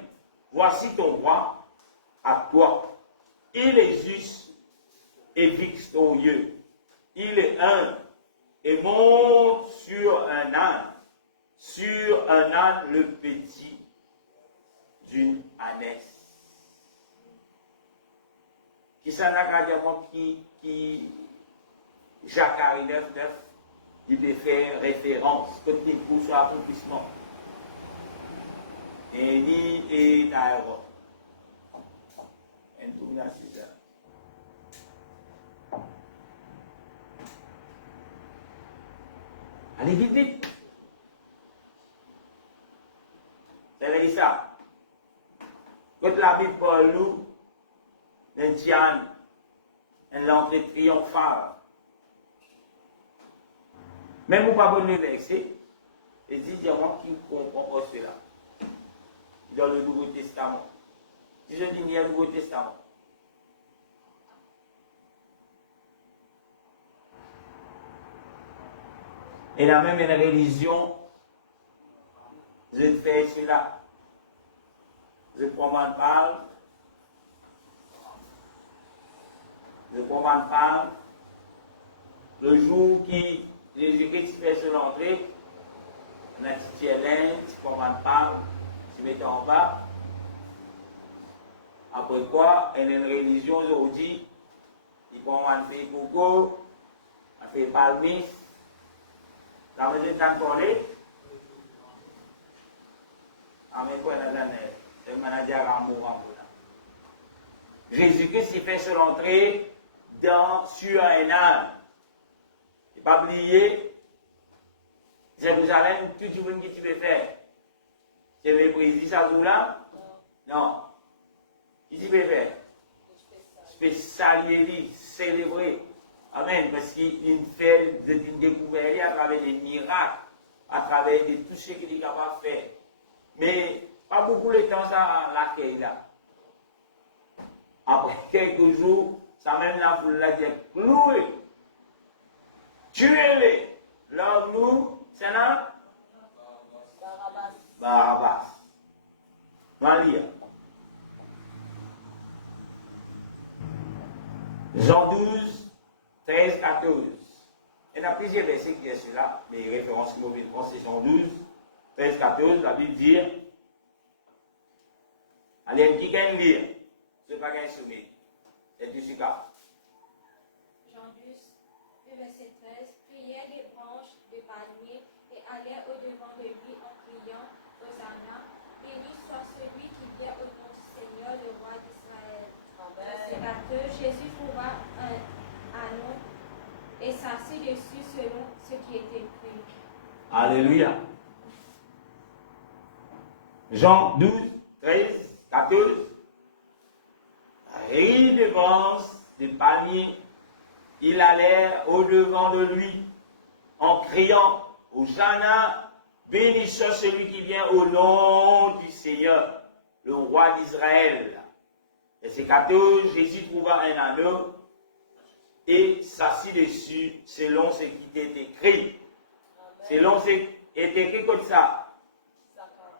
voici ton roi à toi. Il est juste et victorieux. Il est humble et monte sur un âne le petit d'une ânesse. Qui s'en a qui Zacharie 9, il peut faire référence quand il pousse l'accomplissement. Et ni et d'ailleurs. Et tout là, c'est ça. Allez vite, vite. C'est ça. Quand la Bible parle nous, d'un Diane, l'entrée triomphale. Même ou pas bon le verset, il dit diamant qui comprend cela. Dans le Nouveau Testament. Si je dis il y a le Nouveau Testament. Et là même une religion, je fais cela. Je commande pas. Je commande pas. Le jour qui Jésus-Christ fait son entrée, on a dit Tielin, tu commandes pas, tu mets en bas. Après quoi, il y a une religion aujourd'hui, il commande faire Google, on fait palmis. Ça veut dire qu'on connaît. Amen, quoi, le manager en mourant. Jésus-Christ, il fait son entrée sur un âne. Il ne pas oublier, Jérusalem, tout le monde qui tu veux faire. Tu veux présider ça tout là? Non. Qu'est-ce que tu veux faire? Tu peux saluer, célébrer. Amen. Parce qu'il fait des découvertes à travers des miracles, à travers tout ce qu'il est capable de faire. Mais pas beaucoup de temps ça l'accueil là. Après quelques jours, ça même la foule là qui est clouée. Tuez-les. Là, nous, c'est là? Barabbas. Malia. Jean 12, 13, 14. Il y a plusieurs versets qui sont là, mais les références mobiles, c'est Jean 12, 13, 14. La Bible dit, allez, qui gagne lire? Ce n'est pas gagne soumis. C'est du sucre. Jean 12, verset 13. Priait des branches de palmier et allait au-devant de lui en criant, Hosanna, béni soit celui qui vient au nom du Seigneur, le roi d'Israël. Sénateur, Jésus trouva un anneau et s'assit dessus selon ce qui était écrit. Alléluia. Jean 12, 13, 14. Rit de branches de palmier, il allait au-devant de lui en criant, Hosanna, béni soit celui qui vient au nom du Seigneur, le roi d'Israël. Verset 14, Jésus trouva un anneau et s'assit dessus selon ce qui est écrit. Selon ce qui est écrit comme ça.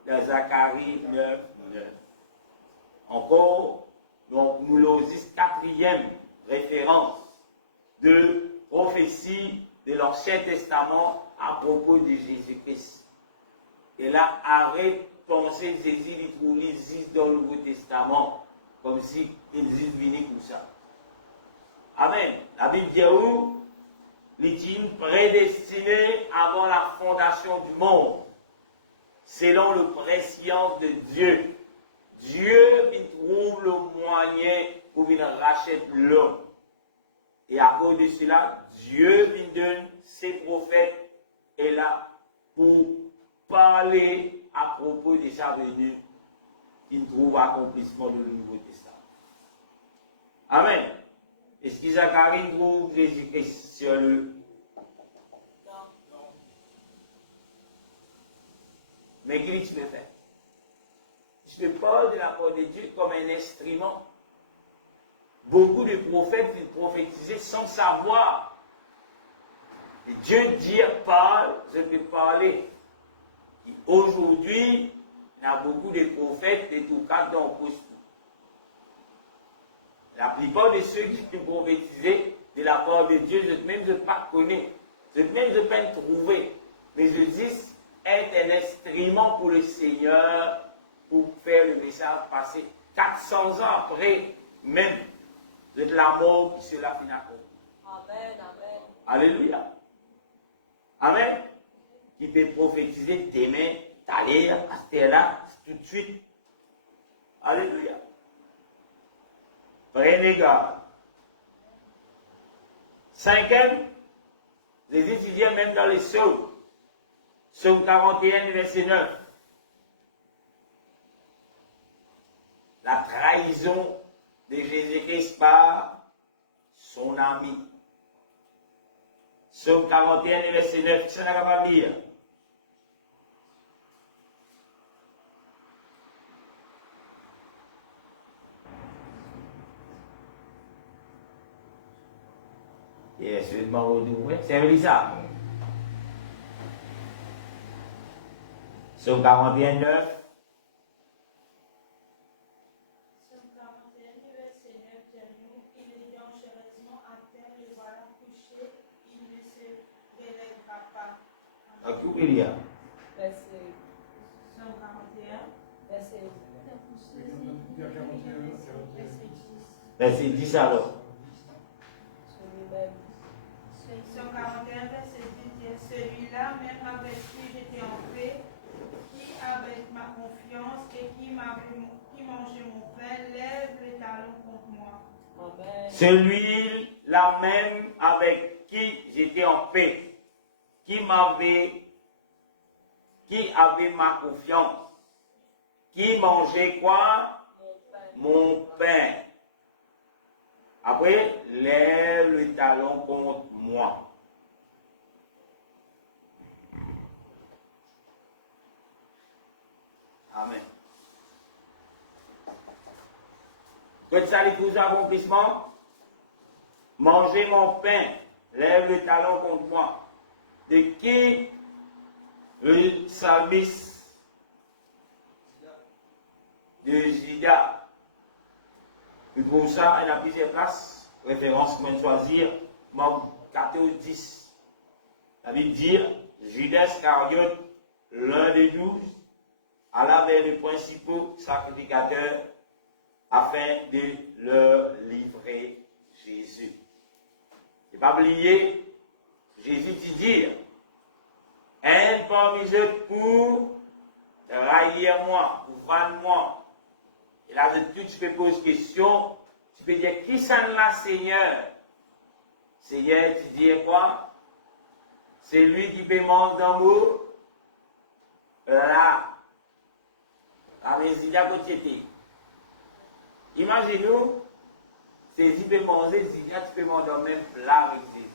Dans Zacharie 9, 9. Encore, donc, nous l'avons quatrième référence de prophétie de l'Ancien Testament à propos de Jésus-Christ. Et là, arrête penser Jésus, il existe dans le Nouveau Testament, comme si il existe venu comme ça. Amen. La Bible dit où? Il dit prédestiné avant la fondation du monde, selon le prescience de Dieu. Dieu, il trouve le moyen pour qu'il rachète l'homme. Et à cause de cela, Dieu, il donne ses prophètes et là pour parler à propos de sa venue, il trouve accomplissement du Nouveau Testament. Amen. Est-ce que Zacharie trouve Jésus-Christ sur le... Non. Mais qu'est-ce que tu peux faire? Je te parle de la parole de Dieu comme un instrument. Beaucoup de prophètes prophétisaient sans savoir. Et Dieu dit, parle, je peux parler. Et aujourd'hui, il y a beaucoup de prophètes et tout, quand on pousse. La plupart de ceux qui sont prophétisés de la part de Dieu, je ne pas connaître, je ne pas trouver. Mais je dis, être un instrument pour le Seigneur pour faire le message passer. 400 ans après, même, de la mort qui se l'a fini à cause. Amen, amen. Alléluia. Amen. Qui peut prophétiser demain, t'aller à cette là tout de suite. Alléluia. Prenez garde. Cinquième, les étudiants même dans les psaumes. Psaume 41, verset 9. La trahison de Jésus-Christ par son ami. Psaume 41, verset 9. Qui s'en a capable de lire? Yes, je m'en retrouve. C'est Elisa. Psaume 41, 9. Psaume 41, verset 9, dit-nous, il est dangereusement à terre, le voilà couché, il ne se relèvera pas. Ok, il y a. Psaume 41, Verset Verset 10 alors. Psaume 41, verset 10, dit, celui-là, même avec qui j'étais en paix, qui avec ma confiance et qui mangeait mon pain, lève les talons contre moi. Amen. Celui-là même avec qui j'étais en paix, qui avait ma confiance, qui mangeait quoi? Mon pain. Après, lève le talon contre moi. Amen. Que ça les plus accomplissements? Mangez mon pain, lève le talon contre moi. De qui le psalmiste de Judas. Nous trouvons ça, il y a plusieurs places, référence pour choisir, Marc 14, 10. La Bible dit, Judas Iscariote, l'un des 12, alla vers les principaux sacrificateurs afin de leur livrer Jésus. Et pas oublier, Jésus dit, un parmi eux pour trahir moi, pour vendre moi. Et là, tu peux poser question, tu peux dire, qui s'en là, Seigneur? Seigneur, tu dis quoi? C'est lui qui peut manger d'amour. Là, la résidence à côté. Imaginez-nous, c'est si tu peux manger, si tu peux manger dans le même plat avec Jésus.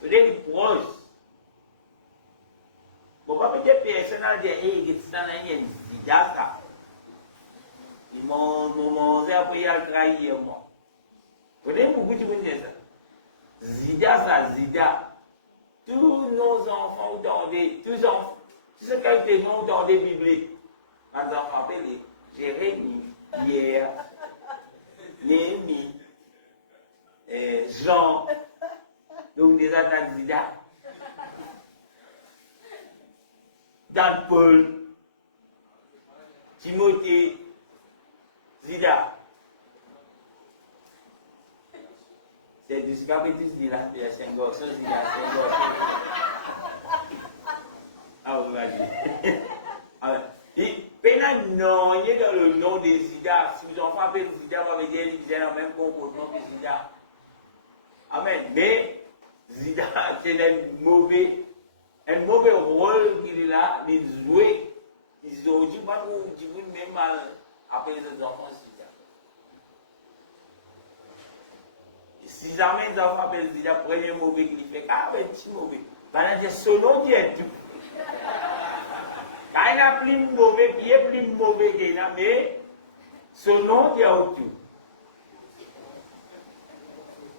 Peut-être proche. Bon, pas peut-être personne dire, hey, c'est ça, il y a une zida, ça. Ils m'ont mangé après, il a trahi moi. Peut-être beaucoup de gens disent ça. Zida, ça, zida. Tous nos enfants ont tendé, tous enfants, tous ceux qui ont des noms dans des bibliques. Mes enfants appellent Jérémie, Pierre, Néhémie, Jean, donc des attaques zida. Dan Paul, Timothée, Zida. C'est du scabetus dit là, c'est un garçon, Zida, c'est un garçon. Ah, vous imaginez. Et pénal non, il est dans le nom des Zida. Si vous enfants appellent Zida, vous allez dire qu'ils ont le même comportement que Zida. Amen. Mais Zida, c'est un mauvais rôle qu'il est là, de jouer. Ils ont dit, pas trop, tu veux même mal après les autres enfants. Si jamais les enfants appellent Zida, premier mauvais qu'il fait, ah, ben, petit mauvais. Ben, c'est son nom qui est tout. Quand il a plus mauvais, il est plus mauvais qu'il a, mais son nom qui est autour.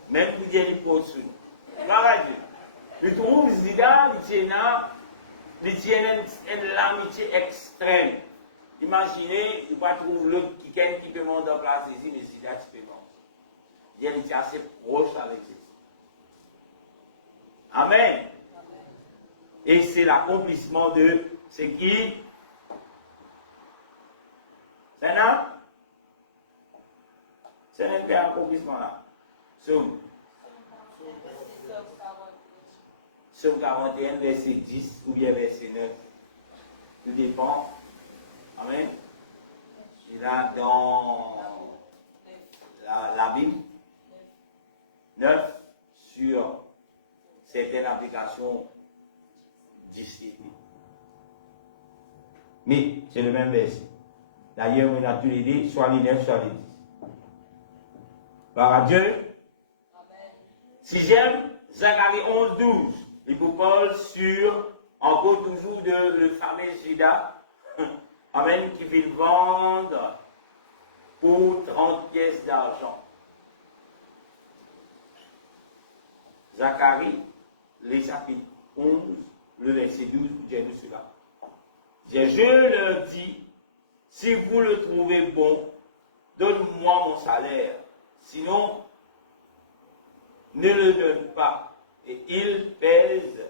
Même pour dire les poissons. Je trouve Zida, il tient l'amitié extrême Imaginez, il va trouver l'autre qui peut monter en place ici, mais si là, tu peux monter. Il est assez proche avec Jésus. Amen. Et c'est l'accomplissement de ce qui. C'est là? C'est l'accomplissement là. Somme 41, verset 10 ou bien verset 9. Tout dépend. Amen. Et là, dans la Bible, 9 sur certaines applications 10. Mais c'est le même verset. D'ailleurs, on a tous les deux, soit les 9, soit les 10. Par Dieu. Sixième, Zacharie 11, 12. Il vous parle sur, encore toujours, de le fameux Judas. Amen, qui veut vendre pour 30 pièces d'argent. Zacharie, le chapitre 11, le verset 12, j'ai lu cela. Je leur dis, si vous le trouvez bon, donne-moi mon salaire. Sinon, ne le donne pas. Et il pèse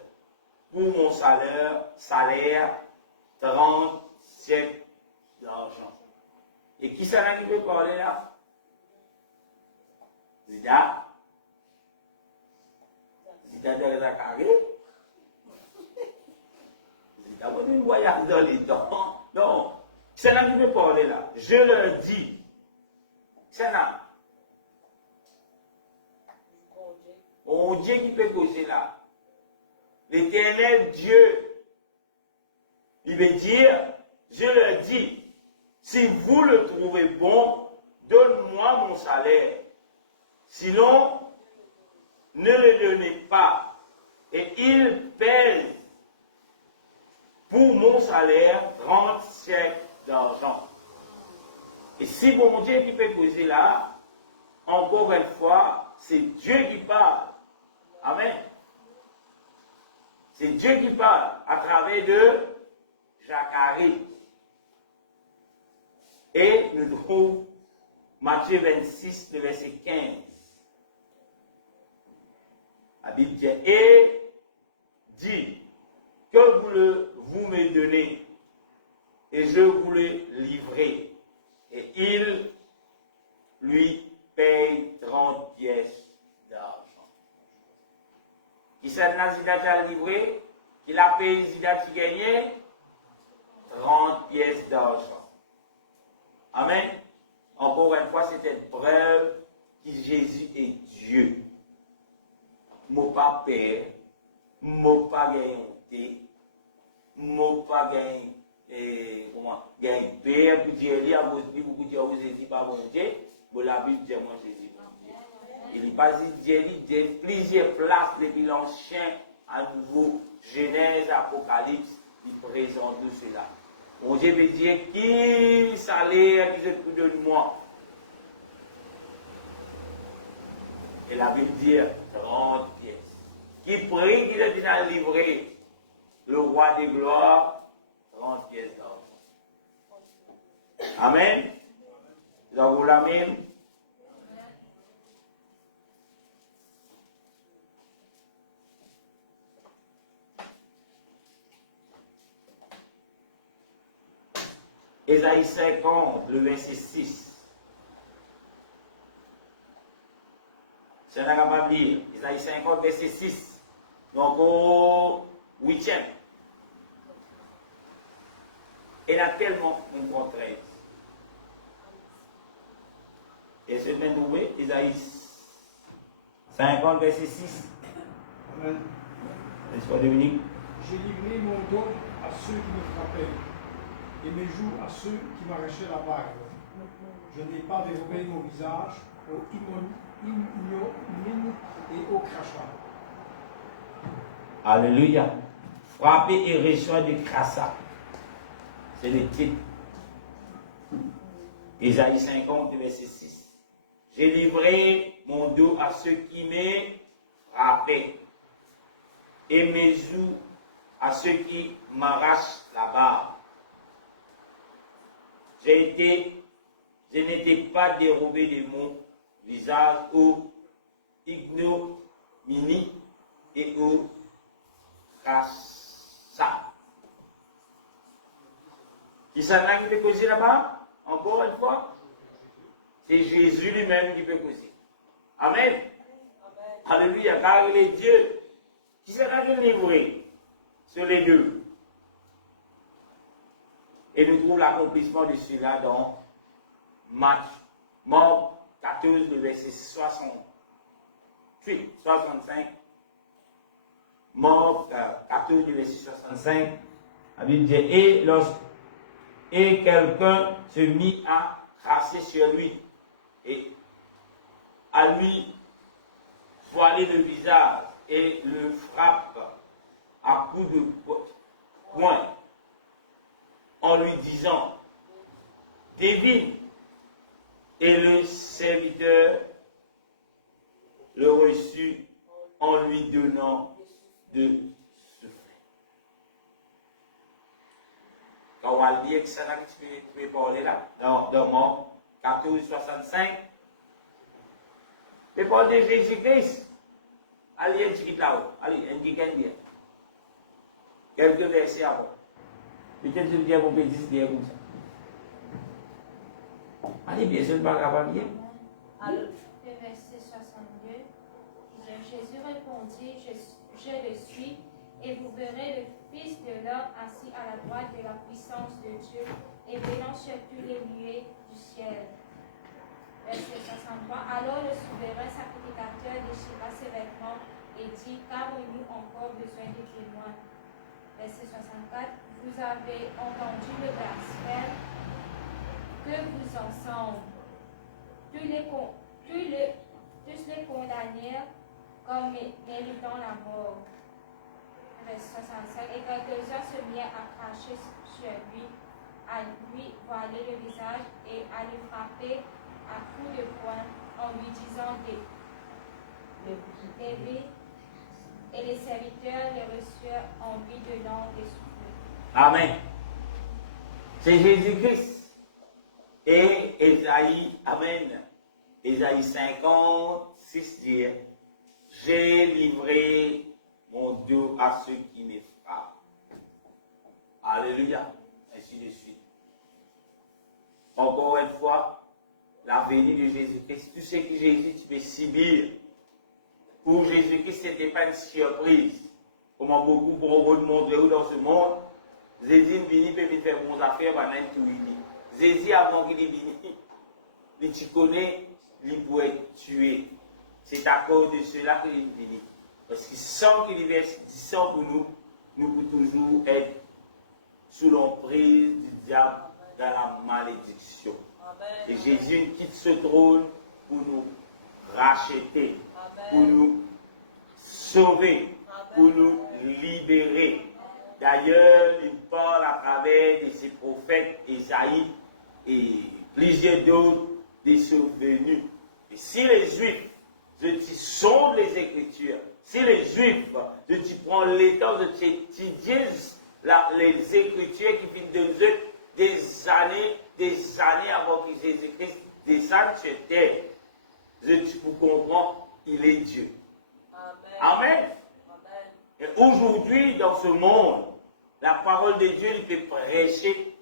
pour mon salaire 30 siècles d'argent. Et qui ça qui peut parler là? Zida. Zida de Zacharie. Zida, vous ne voyage dans les temps. Non. C'est là qui peut parler là. Je leur dis. C'est là. Mon Dieu qui peut causer là. L'éternel Dieu. Il veut dire, je leur dis, si vous le trouvez bon, donne-moi mon salaire. Sinon, ne le donnez pas. Et il pèse pour mon salaire 30 siècles d'argent. Et si mon Dieu qui peut causer là, encore une fois, c'est Dieu qui parle. Amen. C'est Dieu qui parle à travers de Zacharie. Et nous trouvons Matthieu 26, le verset 15. La Bible dit, et dit que vous me donnez, et je vous le livrerai. Et il lui paye 30 pièces d'argent. Qui s'est Zida livré, qu'il a payé Zida qui gagnait 30 pièces d'argent. Amen. Encore une fois, c'est une preuve que Jésus est Dieu. Moi pas père, moi pas gagné, moi pas gagné, comment, gagné père, pour dire, il y a beaucoup de gens qui disent pas bon Dieu, mais la Bible dit moi Jésus bon Dieu. Il n'est pas dit plusieurs places depuis l'Ancien à nouveau, Genèse, Apocalypse, il présente tout cela. Mon Dieu veut dire qui salaire qui se trouve de moi. Et la Bible dit 30 pièces. Qui prie qu'il est dans le livret, le roi des gloires, 30 pièces d'or. Amen. Vous avez la même? Ésaïe 50, le verset 6. C'est un capable de lire. Ésaïe 50, verset 6. Donc au 8e. Et là tellement une contrainte. Et c'est même trouvé, Ésaïe 50, verset 6. Amen. N'est-ce pas, Dominique? J'ai livré mon dos à ceux qui me frappaient, et mes joues à ceux qui m'arrachaient la barbe. Je n'ai pas déroulé mon visage aux ignomines et au crachat. Alléluia. Frapper et reçoit du crachat. C'est le titre. Ésaïe 50, verset 6. J'ai livré mon dos à ceux qui me frappaient, et mes joues à ceux qui m'arrachent la barbe. je n'étais pas dérobé de mon visage au ignominie et au crassa. Qui s'en a qui peut causer là-bas? Encore une fois? C'est Jésus lui-même qui peut causer. Amen. Alléluia, car il est Dieu qui sera délivré sur les deux. Et nous trouvons l'accomplissement de cela dans Marc 14, le verset 68, 65. Marc 14, le verset 65. La Bible dit, et quelqu'un se mit à crasser sur lui et à lui voiler le visage et le frappe à coups de poing en lui disant, devine. Et le serviteur le reçut en lui donnant de souffler. Quand on va dire que ça, tu peux parler là, dans Marc 14, 65, tu peux parler de Jésus-Christ. Allez, écrit là-haut. Allez, indiquez bien. Quelques versets avant. Peut-être que je vais dire, vous pouvez dire comme ça. Allez, bien sûr, pas grave, bien. Le verset 62. Jésus répondit, je le suis, et vous verrez le Fils de l'homme assis à la droite de la puissance de Dieu et venant sur tous les nuées du ciel. Verset 63. Alors le souverain sacrificateur déchira ses vêtements et dit, qu'avons-nous encore besoin de témoins? Verset 64. Vous avez entendu le blasphème que vous ensemble. Tous les condamnèrent comme méritant la mort. Verset 65. Et quelques-uns se mirent à cracher sur lui, à lui voiler le visage et à le frapper à coups de poing en lui disant d'élever. Et les serviteurs les reçurent en lui donnant des souffles. Amen. C'est Jésus-Christ. Et Ésaïe, Amen. Ésaïe 56 dit, j'ai livré mon dos à ceux qui me frappent. Alléluia. Ainsi de suite. Encore une fois, la venue de Jésus-Christ, tout ce que Jésus tu peux subir. Pour Jésus-Christ, ce n'était pas une surprise. Comment beaucoup pour vous montrer dans ce monde, Jésus venu peut me faire bonnes affaires pendant tout il dit. Jésus avant qu'il est venu, tu connais, il pourrait tuer. C'est à cause de cela qu'il est venu. Parce que sans qu'il est sans pour nous, nous pouvons toujours être sous l'emprise du diable dans la malédiction. Et Jésus quitte ce trône pour nous racheter, pour nous sauver, pour nous libérer. D'ailleurs, il parle à travers de ses prophètes, Ésaïe et plusieurs d'autres, des survenus. Et si les Juifs, je te sonde les Écritures, si les Juifs, je te prends le temps de t'étudier les Écritures qui viennent de eux des années avant que Jésus-Christ descende sur terre, je peux comprendre, il est Dieu. Amen. Et aujourd'hui, dans ce monde, la parole de Dieu, il peut prêcher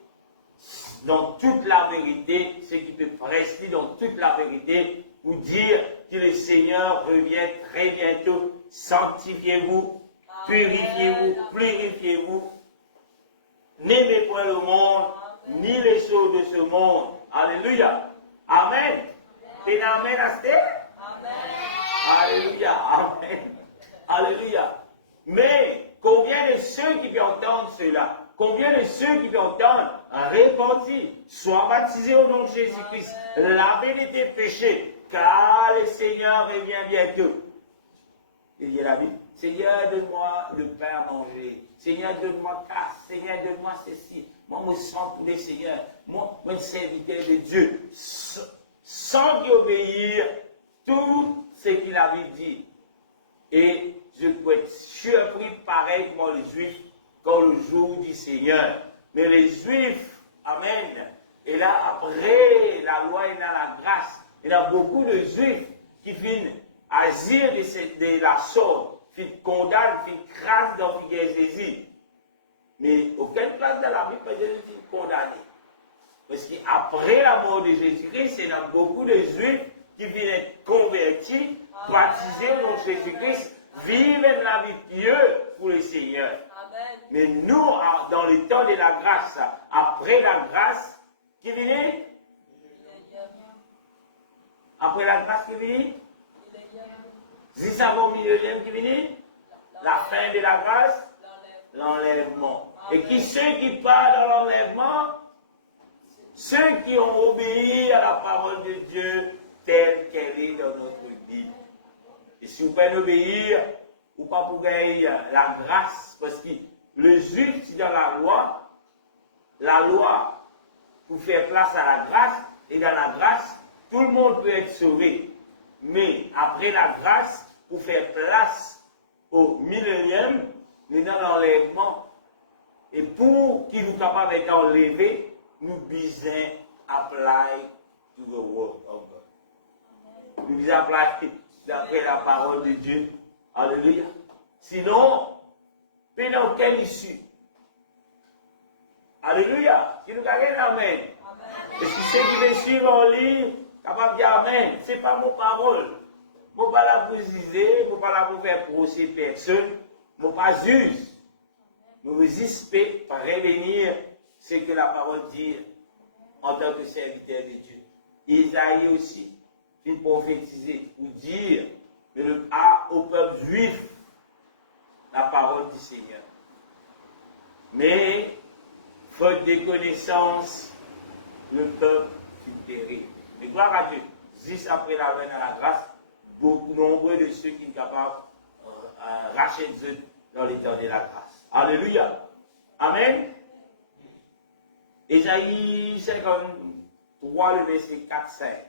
dans toute la vérité, ce qui peut prêcher dans toute la vérité, pour dire que le Seigneur revient très bientôt. Sanctifiez-vous, purifiez-vous, n'aimez point le monde, ni les choses de ce monde. Alléluia. Amen. C'est un amen à ce Alléluia. Amen. Alléluia. Mais combien de ceux qui peuvent entendre cela? Combien de ceux qui peuvent entendre repentir, soient baptisés au nom de Jésus-Christ, lavés de tes péchés, car le Seigneur revient bientôt. Il y a la Bible. Seigneur, donne-moi le pain à manger. Seigneur, donne-moi casse. Seigneur, donne-moi ceci. Moi, je me sens pour les Seigneur. Moi, je suis serviteur de Dieu. Sans y obéir tout ce qu'il avait dit. Et je peux être surpris pareillement les Juifs quand le jour du Seigneur. Mais les Juifs, Amen, Et là, après la loi et dans la grâce, il y a beaucoup de juifs qui viennent agir de la sorte, qui condamnent, qui crasent dans le Jésus. Mais aucune place dans la Bible peut Jésus condamné. Parce qu'après la mort de Jésus-Christ, il y a beaucoup de juifs qui viennent être convertis, baptisés dans Jésus-Christ, vivent la vie pieuse pour le Seigneur. Amen. Mais nous, dans le temps de la grâce, après la grâce, qui vient? Après la grâce qui vient? Juste avant le millénaire qui vient? La fin de la grâce? L'enlèvement. Et qui ceux qui parlent dans l'enlèvement? Ceux qui ont obéi à la parole de Dieu telle qu'elle est dans notre Bible. Et si vous pouvez obéir, ou pas pour gagner la grâce, parce que le juge dans la loi pour faire place à la grâce, et dans la grâce, tout le monde peut être sauvé. Mais après la grâce, pour faire place au millénium, nous dans l'enlèvement. Et pour qu'il nous capable d'être enlevé, nous besoin apply to the word of God. Nous besoin apply d'après la parole de Dieu. Alléluia. Sinon, il n'y a aucune issue. Alléluia. Qui nous gagne amen. Et si ceux qui veulent suivre en livre, capable de dire amen. Ce n'est pas mon parole. Je ne suis pas là pour juger, je ne suis pas là pour faire procès personne. Je ne suis pas juge. Je résiste par revenir ce que la parole dit en tant que serviteur de Dieu. Isaïe aussi, il prophétisait pour dire au peuple juif la parole du Seigneur. Mais, faute de connaissance, le peuple fut terrible. Mais gloire à Dieu, juste après la reine à la grâce, nombreux de ceux qui sont capables de racheter Dieu dans les temps de la grâce. Alléluia. Amen. Ésaïe 53, le verset 4-5.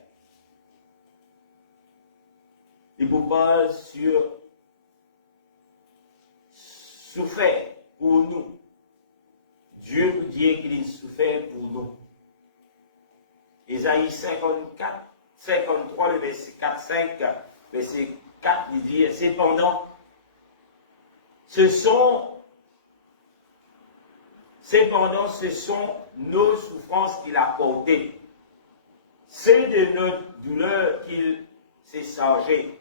Il vous parle sur souffert pour nous. Dieu vous dit qu'il est souffert pour nous. Ésaïe 53, le verset 4-5, verset 4, il dit, cependant, ce sont nos souffrances qu'il a portées. C'est de notre douleur qu'il s'est chargé.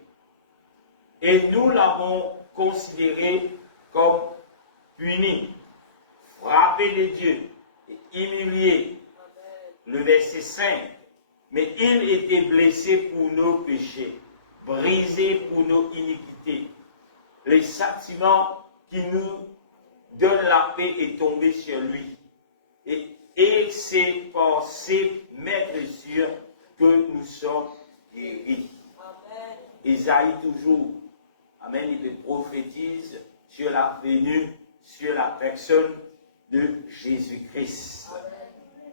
Et nous l'avons considéré comme puni, frappé de Dieu et humilié. Le verset 5. Mais il était blessé pour nos péchés, brisé pour nos iniquités. Le châtiment qui nous donne la paix est tombé sur lui. Et c'est par ses maîtresures que nous sommes guéris. Amen. Isaïe toujours, amen, il prophétise sur la venue, sur la personne de Jésus-Christ.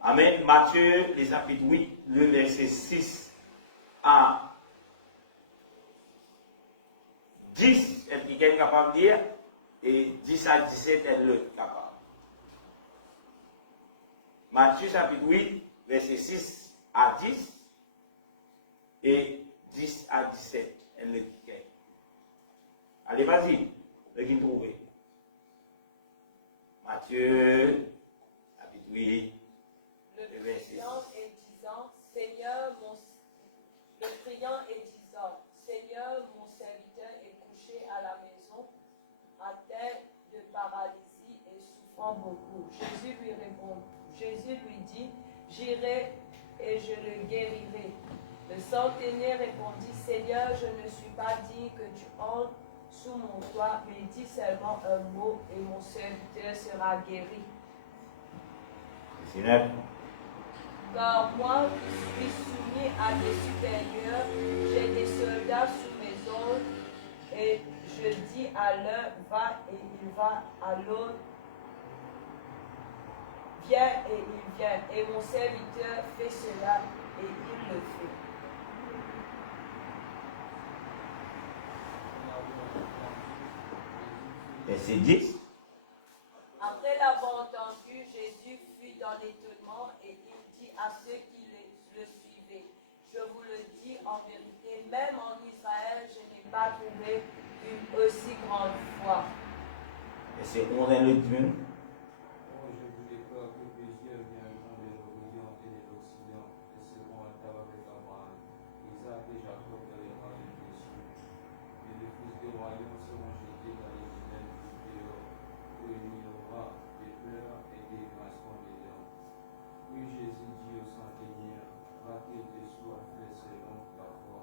Amen. Matthieu, les chapitres 8, le verset 6 à 10, est-ce qu'il est capable de dire? Et 10 à 17, elle le capable. Matthieu chapitre 8, verset 6 à 10 et 10 à 17, elle le dit. Allez, vas-y, le qui trouver. Matthieu chapitre 8, le verset 6. Le priant et disant, Seigneur, mon serviteur est couché à la maison, atteint de paralysie et souffrant beaucoup. Jésus lui dit, j'irai et je le guérirai. Le centenier répondit, Seigneur, je ne suis pas digne que tu entres sous mon toit, mais dis seulement un mot et mon serviteur sera guéri. Car moi, je suis soumis à des supérieurs, j'ai des soldats sous mes ordres, et je dis à l'un, va, et il va, à l'autre, viens, et il vient, et mon serviteur fait cela, et il le fait. Verset 10. Après l'avoir entendu, Jésus fut dans l'étonnement, et il dit à ceux qui le suivaient. Je vous le dis en vérité, même en Israël, je n'ai pas trouvé une aussi grande foi. Et c'est 11 et le 1. Je vous déclare que plusieurs viendront de l'Orient et de l'Occident et seront attaqués avec Abraham, Isaac et Jacob dans les rangs de Jésus. Et les fils du royaume seront jetés dans les ténèbres du dehors, où il y aura des pleurs et des grincements de dents. Puis Jésus dit au centenier, va qu'il te soit fait selon ta foi,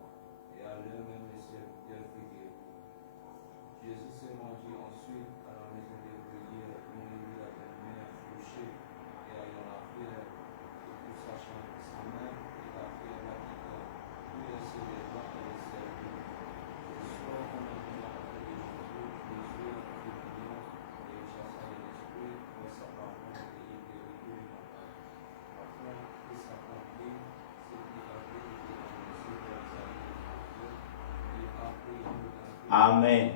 et à l'heure même les serviteurs furent guéris. Jésus s'est rendu ensuite à la maison de prière, où il vit la belle-mère couchée, et ayant la fièvre, et tout sachant sa main, et la fièvre la quittant, puis elle se leva et les servit. Le soir, on amena auprès de Jésus les yeux en tribunant, et il chassa les esprits, pour sa parole, et il guérit tous les malades. Afin que s'accomplisse ce qui avait été annoncé par Isaïe le prophète, et après il nous a Amen.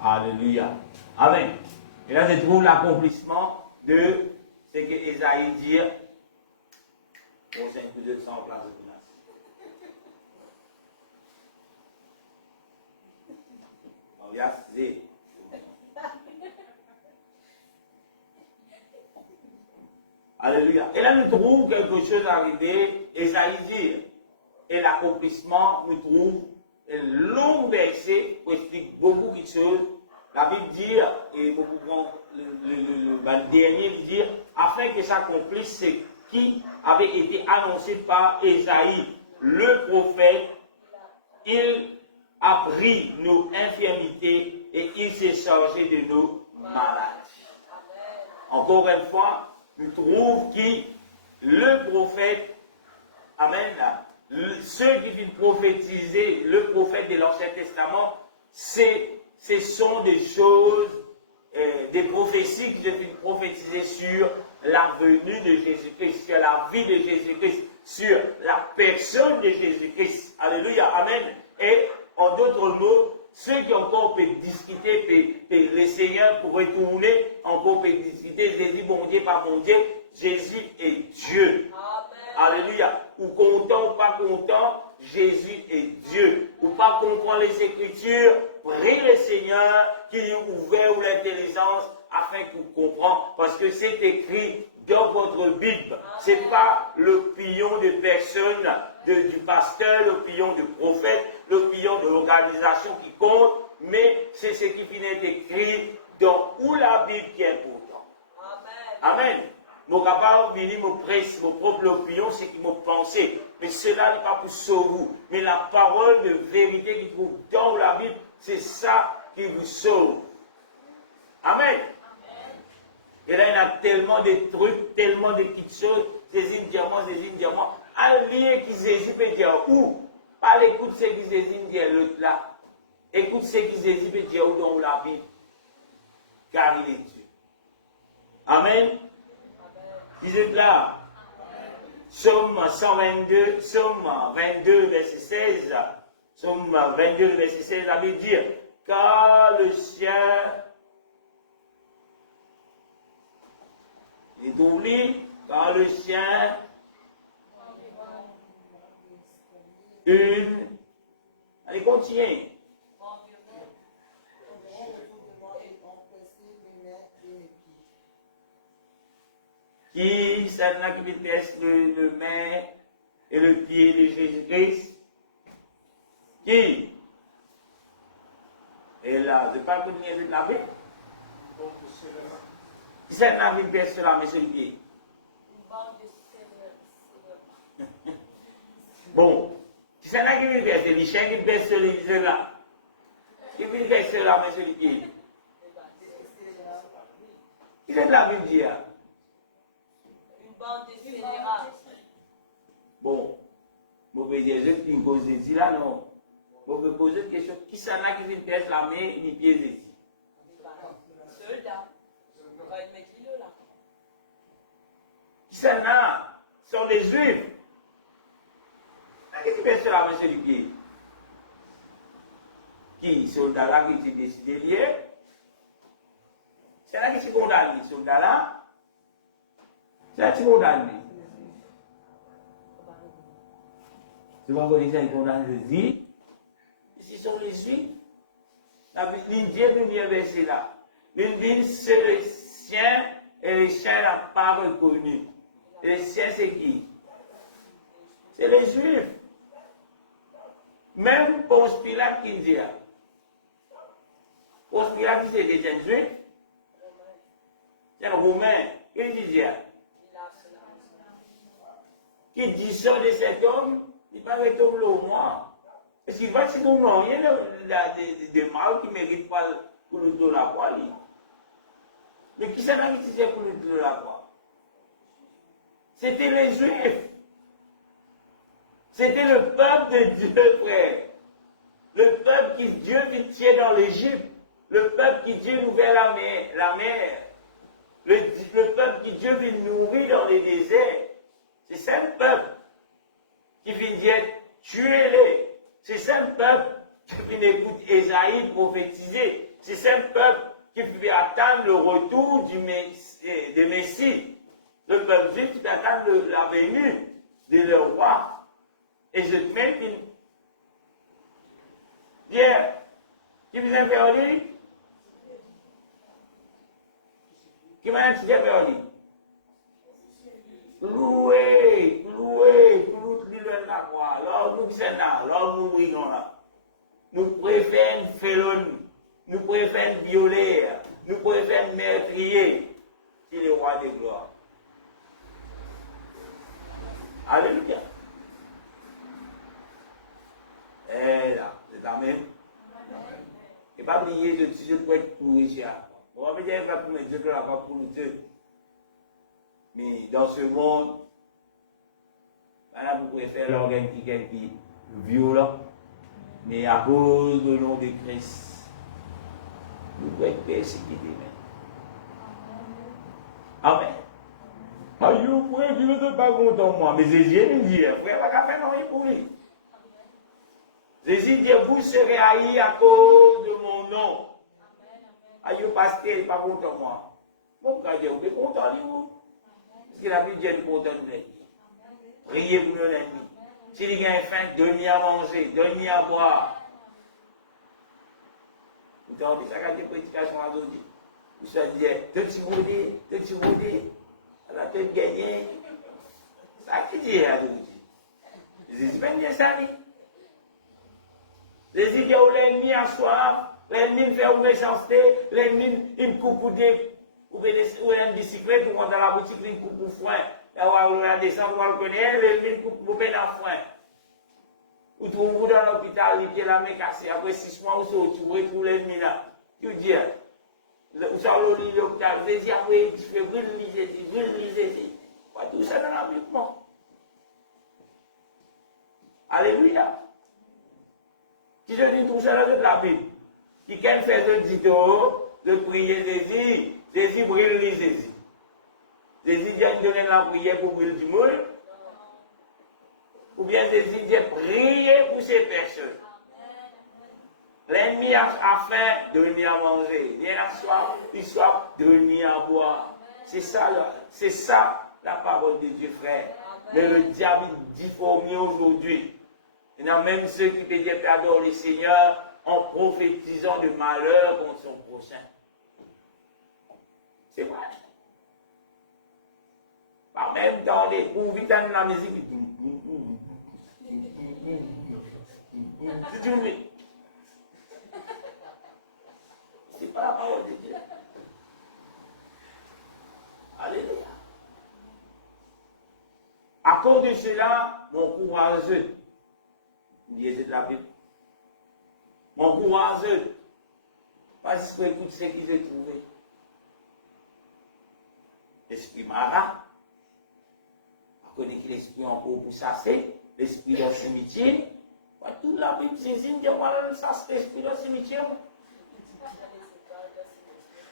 Alléluia. Amen. Et là, je trouve l'accomplissement de ce que Esaïe dit. Bon, c'est un coup de sang en place de place. Alléluia. Et là, nous trouvons quelque chose arrivé. Esaïe dit. Et l'accomplissement, nous trouvons un long verset qui explique beaucoup de choses. La Bible dit, et beaucoup prend le dernier dit, afin que s'accomplisse ce qui avait été annoncé par Esaïe, le prophète. Il a pris nos infirmités et il s'est chargé de nos maladies. Encore une fois, nous trouvons que le prophète, amen, ceux qui viennent prophétiser, le prophète de l'Ancien Testament, ce sont des choses, des prophéties qui viennent prophétiser sur la venue de Jésus-Christ, sur la vie de Jésus-Christ, sur la personne de Jésus-Christ. Alléluia, amen. Et en d'autres mots, ceux qui encore peuvent discuter, le Seigneur pour retourner, encore peuvent discuter, Jésus, bon Dieu, pas bon Dieu, Jésus est Dieu. Amen. Alléluia. Ou content ou pas content, Jésus est Dieu. Ou pas comprendre les Écritures, prie le Seigneur qui lui ouvre l'intelligence afin qu'il comprenne. Parce que c'est écrit dans votre Bible. Ce n'est pas l'opinion de personne, du pasteur, l'opinion du prophète, l'opinion de l'organisation qui compte, mais c'est ce qui finit écrit dans où la Bible qui est important. Amen. Amen. Mon capable venir me presse mon propre opinion, c'est qu'il m'a pensé. Mais cela n'est pas pour sauver. Mais la parole de vérité qui trouve dans la Bible, c'est ça qui vous sauve. Amen. Et là, il y a tellement de trucs, tellement de petites choses, des diamants. Un lien qui Jésus peut dire où? Pas écoute ce qui Jésus dit l'autre là. Écoute ce qui Jésus peut dire où dans la Bible. Car il est Dieu. Amen. Vous êtes là. Somme 122, Somme 22, verset 16. Somme 22, verset 16, la Bible dit, car le sien, il est oublié, car le sien, allez, continuez. Qui, celle-là qui déteste le main et le pied de Jésus-Christ? Qui? Et là, je ne sais pas continuer de la Bible. Qui celle-là qui déteste la main sur le pied? Bon, qui celle-là qui déteste les chiens qui déteste le là? Qui déteste la main sur le pied? Qui c'est de la Bible dit? Bon, je vais dire une cause de là, non. Je vais poser une question. Qui s'en a qui vient la main et les pieds ici? Soldat. Qui s'en a? Ce sont des juifs. Qui vient la main sur les pieds? Qui? Soldat là qui s'est décidé de lier? C'est là qui s'est condamné, soldat là. C'est un petit condamné. C'est pas qu'on dit condamné Jésus. Ici sont les Juifs. L'Indien, le premier verset là. L'Indien, c'est le sien et les chiens n'ont pas reconnu. Et les siens, c'est qui? C'est les Juifs. Même Ponce Pilate qui dit. Ponce Pilate, c'est un Juif. C'est un Romain. Qu'est-ce qu'il dit? Qui dit ça de cet homme, il va retomber au moins. Parce qu'il va se donner rien de mal qui ne mérite pas pour nous donner la croix. Mais qui s'en a utilisé pour nous donner la croix? C'était les Juifs. C'était le peuple de Dieu, frère. Le peuple qui Dieu tient dans l'Égypte. Le peuple qui Dieu ouvert la mer. Le peuple qui Dieu vient nourrir dans les déserts. C'est ça le peuple qui vient dire tuez-les. C'est ça le peuple qui vient écouter Ésaïe prophétiser. C'est ça le peuple qui vient attendre le retour du Messie. Le peuple juif qui attend la venue de leur roi. Et je te mets une Pierre, qui vous a fait lui? Qui m'a dit faire lui? Loué, la croix. Alors nous sommes là, alors nous brillons là. Nous préférons félon, nous préférons violer, nous préférons meurtrier, qui est le roi des gloires. Alléluia. Et là, c'est la même. Et pas oublier de Dieu pour être pour Richard. On va dire que pour Dieu que la va pour Dieu. Mais dans ce monde, vous pouvez faire l'organe qui est violent. Mais à cause du nom de Christ, nous pouvons être persécutés. Amen. Vous pouvez dire que pas content moi. Mais Jésus nous dit, vous pouvez pas faire rien pour lui. Jésus dit, vous serez haïs à cause de mon nom. Aïe, pasteur, il pas content moi. Bon, quand vous êtes content, vous. Parce qu'il a pu dire content de lui. Priez pour nos ennemis. S'il y a faim, donnez à manger, donnez à boire. Vous avez ça quand des prédications à donner. Vous se dites, te tu voudé, alors te gagner. Ça qui dit à vous. Jésus va dire ça, oui. Jésus dit, l'ennemi à soir, l'ennemi fait une méchanceté, l'ennemi il coupe pour des, ou une bicyclette, ou dans la boutique, il coupe pour foin. Là, on va descendre, on va le connaître, l'ennemi coupe pour peine à foin. Ou trouvez-vous dans l'hôpital, il dit la main cassée, après 6 mois, vous sortez, vous l'ennemi là. Tu dis, vous savez, l'hôpital, vous dites, après, tu fais brûler, tout ça dans la Bible. Alléluia. Qui je dis tout ça dans la Bible? Qui quand fait un tuto de prier Jésus, Jésus brûle les Jésus. Jésus vient donner la prière pour brûler du monde. Ou bien Jésus dit prier pour ces personnes. L'ennemi a faim, donnez à manger. Il a soif, donnez à boire. C'est ça la parole de Dieu, frère. Mais le diable difforme aujourd'hui. Il y en a même ceux qui peuvent dire pardon le Seigneur en prophétisant de malheur contre son prochain. C'est vrai. Par même dans les vitamines de la musique, c'est une musique. C'est pas la parole de Dieu. Alléluia. À cause de cela, mon courageux. Lisez la Bible. Mon courageux. Parce que tout ce qui s'est trouvé. L'esprit marat. On connaît que l'esprit en cours pour chasser. L'esprit dans le cimetière. Tout la Bible saisine de moi, ça c'est l'esprit dans le cimetière.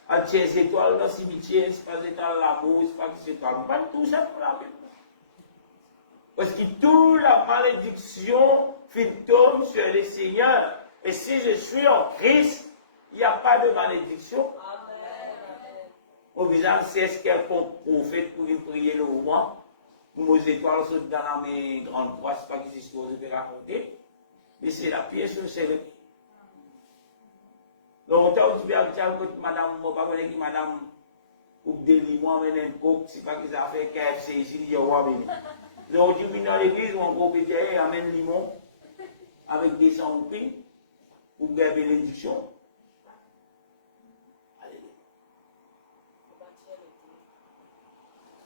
Ah, tiens, c'est toi dans le cimetière, c'est pas dans l'amour, c'est pas que c'est toi. Pas tout ça pour la Bible. Parce que toute la malédiction tombe sur le Seigneur. Et si je suis en Christ, il n'y a pas de malédiction. au visage, c'est ce qu'elle prophète pour prier le roi. Pour nos étoiles sautent dans la main grande croix, c'est pas qu'ils sont supposés de raconter. Mais c'est la pièce sur le cerveau. Donc, on dit bien que madame, on ne pas connaître qui madame, ou des limons, mais un coq, c'est pas qu'ils ont fait KFC ici, il y a roi béni. Donc, on dit dans l'église, on prophétie, amène limon, avec des sangs ou pain, pour faire bénédiction.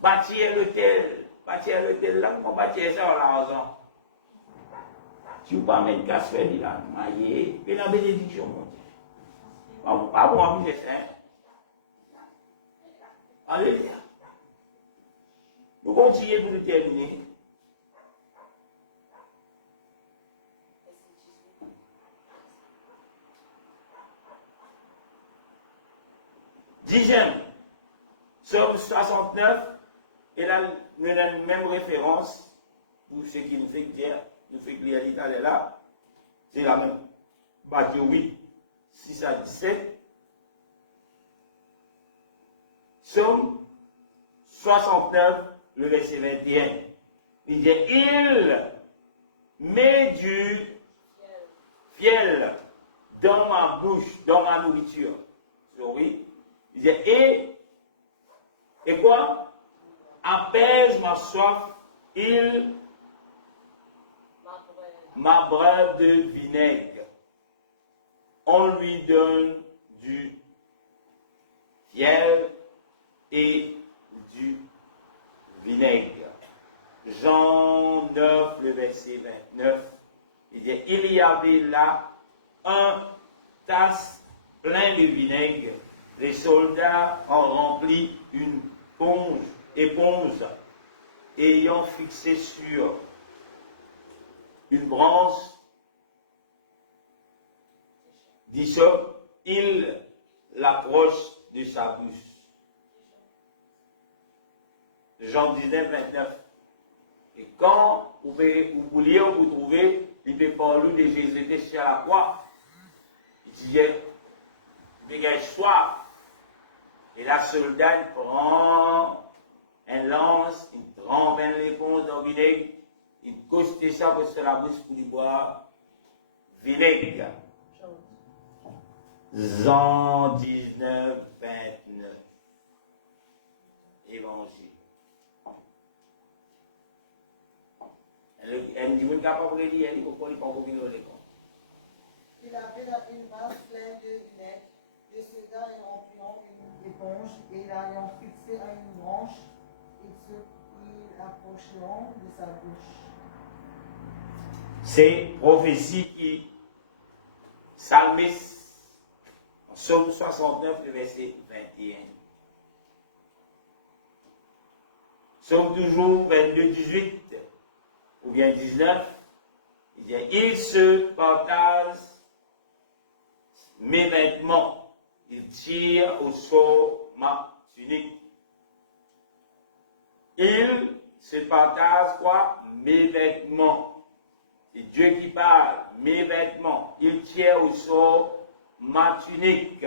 Bâtir l'hôtel là, comment bâtir ça à l'argent? Tu peux pas mettre casse fait là, maillé, et la bénédiction, mon Dieu. Pas bon, mais c'est ça. Alléluia. Nous continuons pour nous terminer. Dixième, Psaume 69. Et là, nous avons la même référence pour ce qui nous fait dire, nous fait que l'idée est là. C'est la même. Matthieu 8, 6 à 17. Psaume 69, le verset 21. Il dit, il met du fiel dans ma bouche, dans ma nourriture. Oui. Il dit, et quoi? Apaise ma soif, il m'abreuve de vinaigre. On lui donne du fiel et du vinaigre. Jean 9, le verset 29, il dit, il y avait là un tasse plein de vinaigre. Les soldats ont rempli une éponge ayant fixé sur une branche d'hysope, il l'approche de sa bouche. Jean 19, 29. Et quand vous vouliez vous trouver, il peut parler de Jésus à la croix. Il disait, il a soif. Et la soldat prend un lance, il trempe l'éponge dans le vinaigre, il coste ça pour se la bouche pour lui boire vinaigre. Jean 19, 29. Évangile. Elle me dit, vous n'êtes pas capable de lire, il faut qu'on lit pas beaucoup de l'école. Il avait là une masse pleine de vinaigre. Les soldats ayant une éponge et l'ayant fixé à une branche, ils approcheront de sa bouche. C'est prophétie qui psalmiste, Psaume 69, le verset 21. Psaume toujours 22, 18, ou bien 19, il dit, il se partage mes vêtements. Il tire au sort ma tunique. Il se partage quoi? Mes vêtements. C'est Dieu qui parle. Mes vêtements. Il tire au sort ma tunique.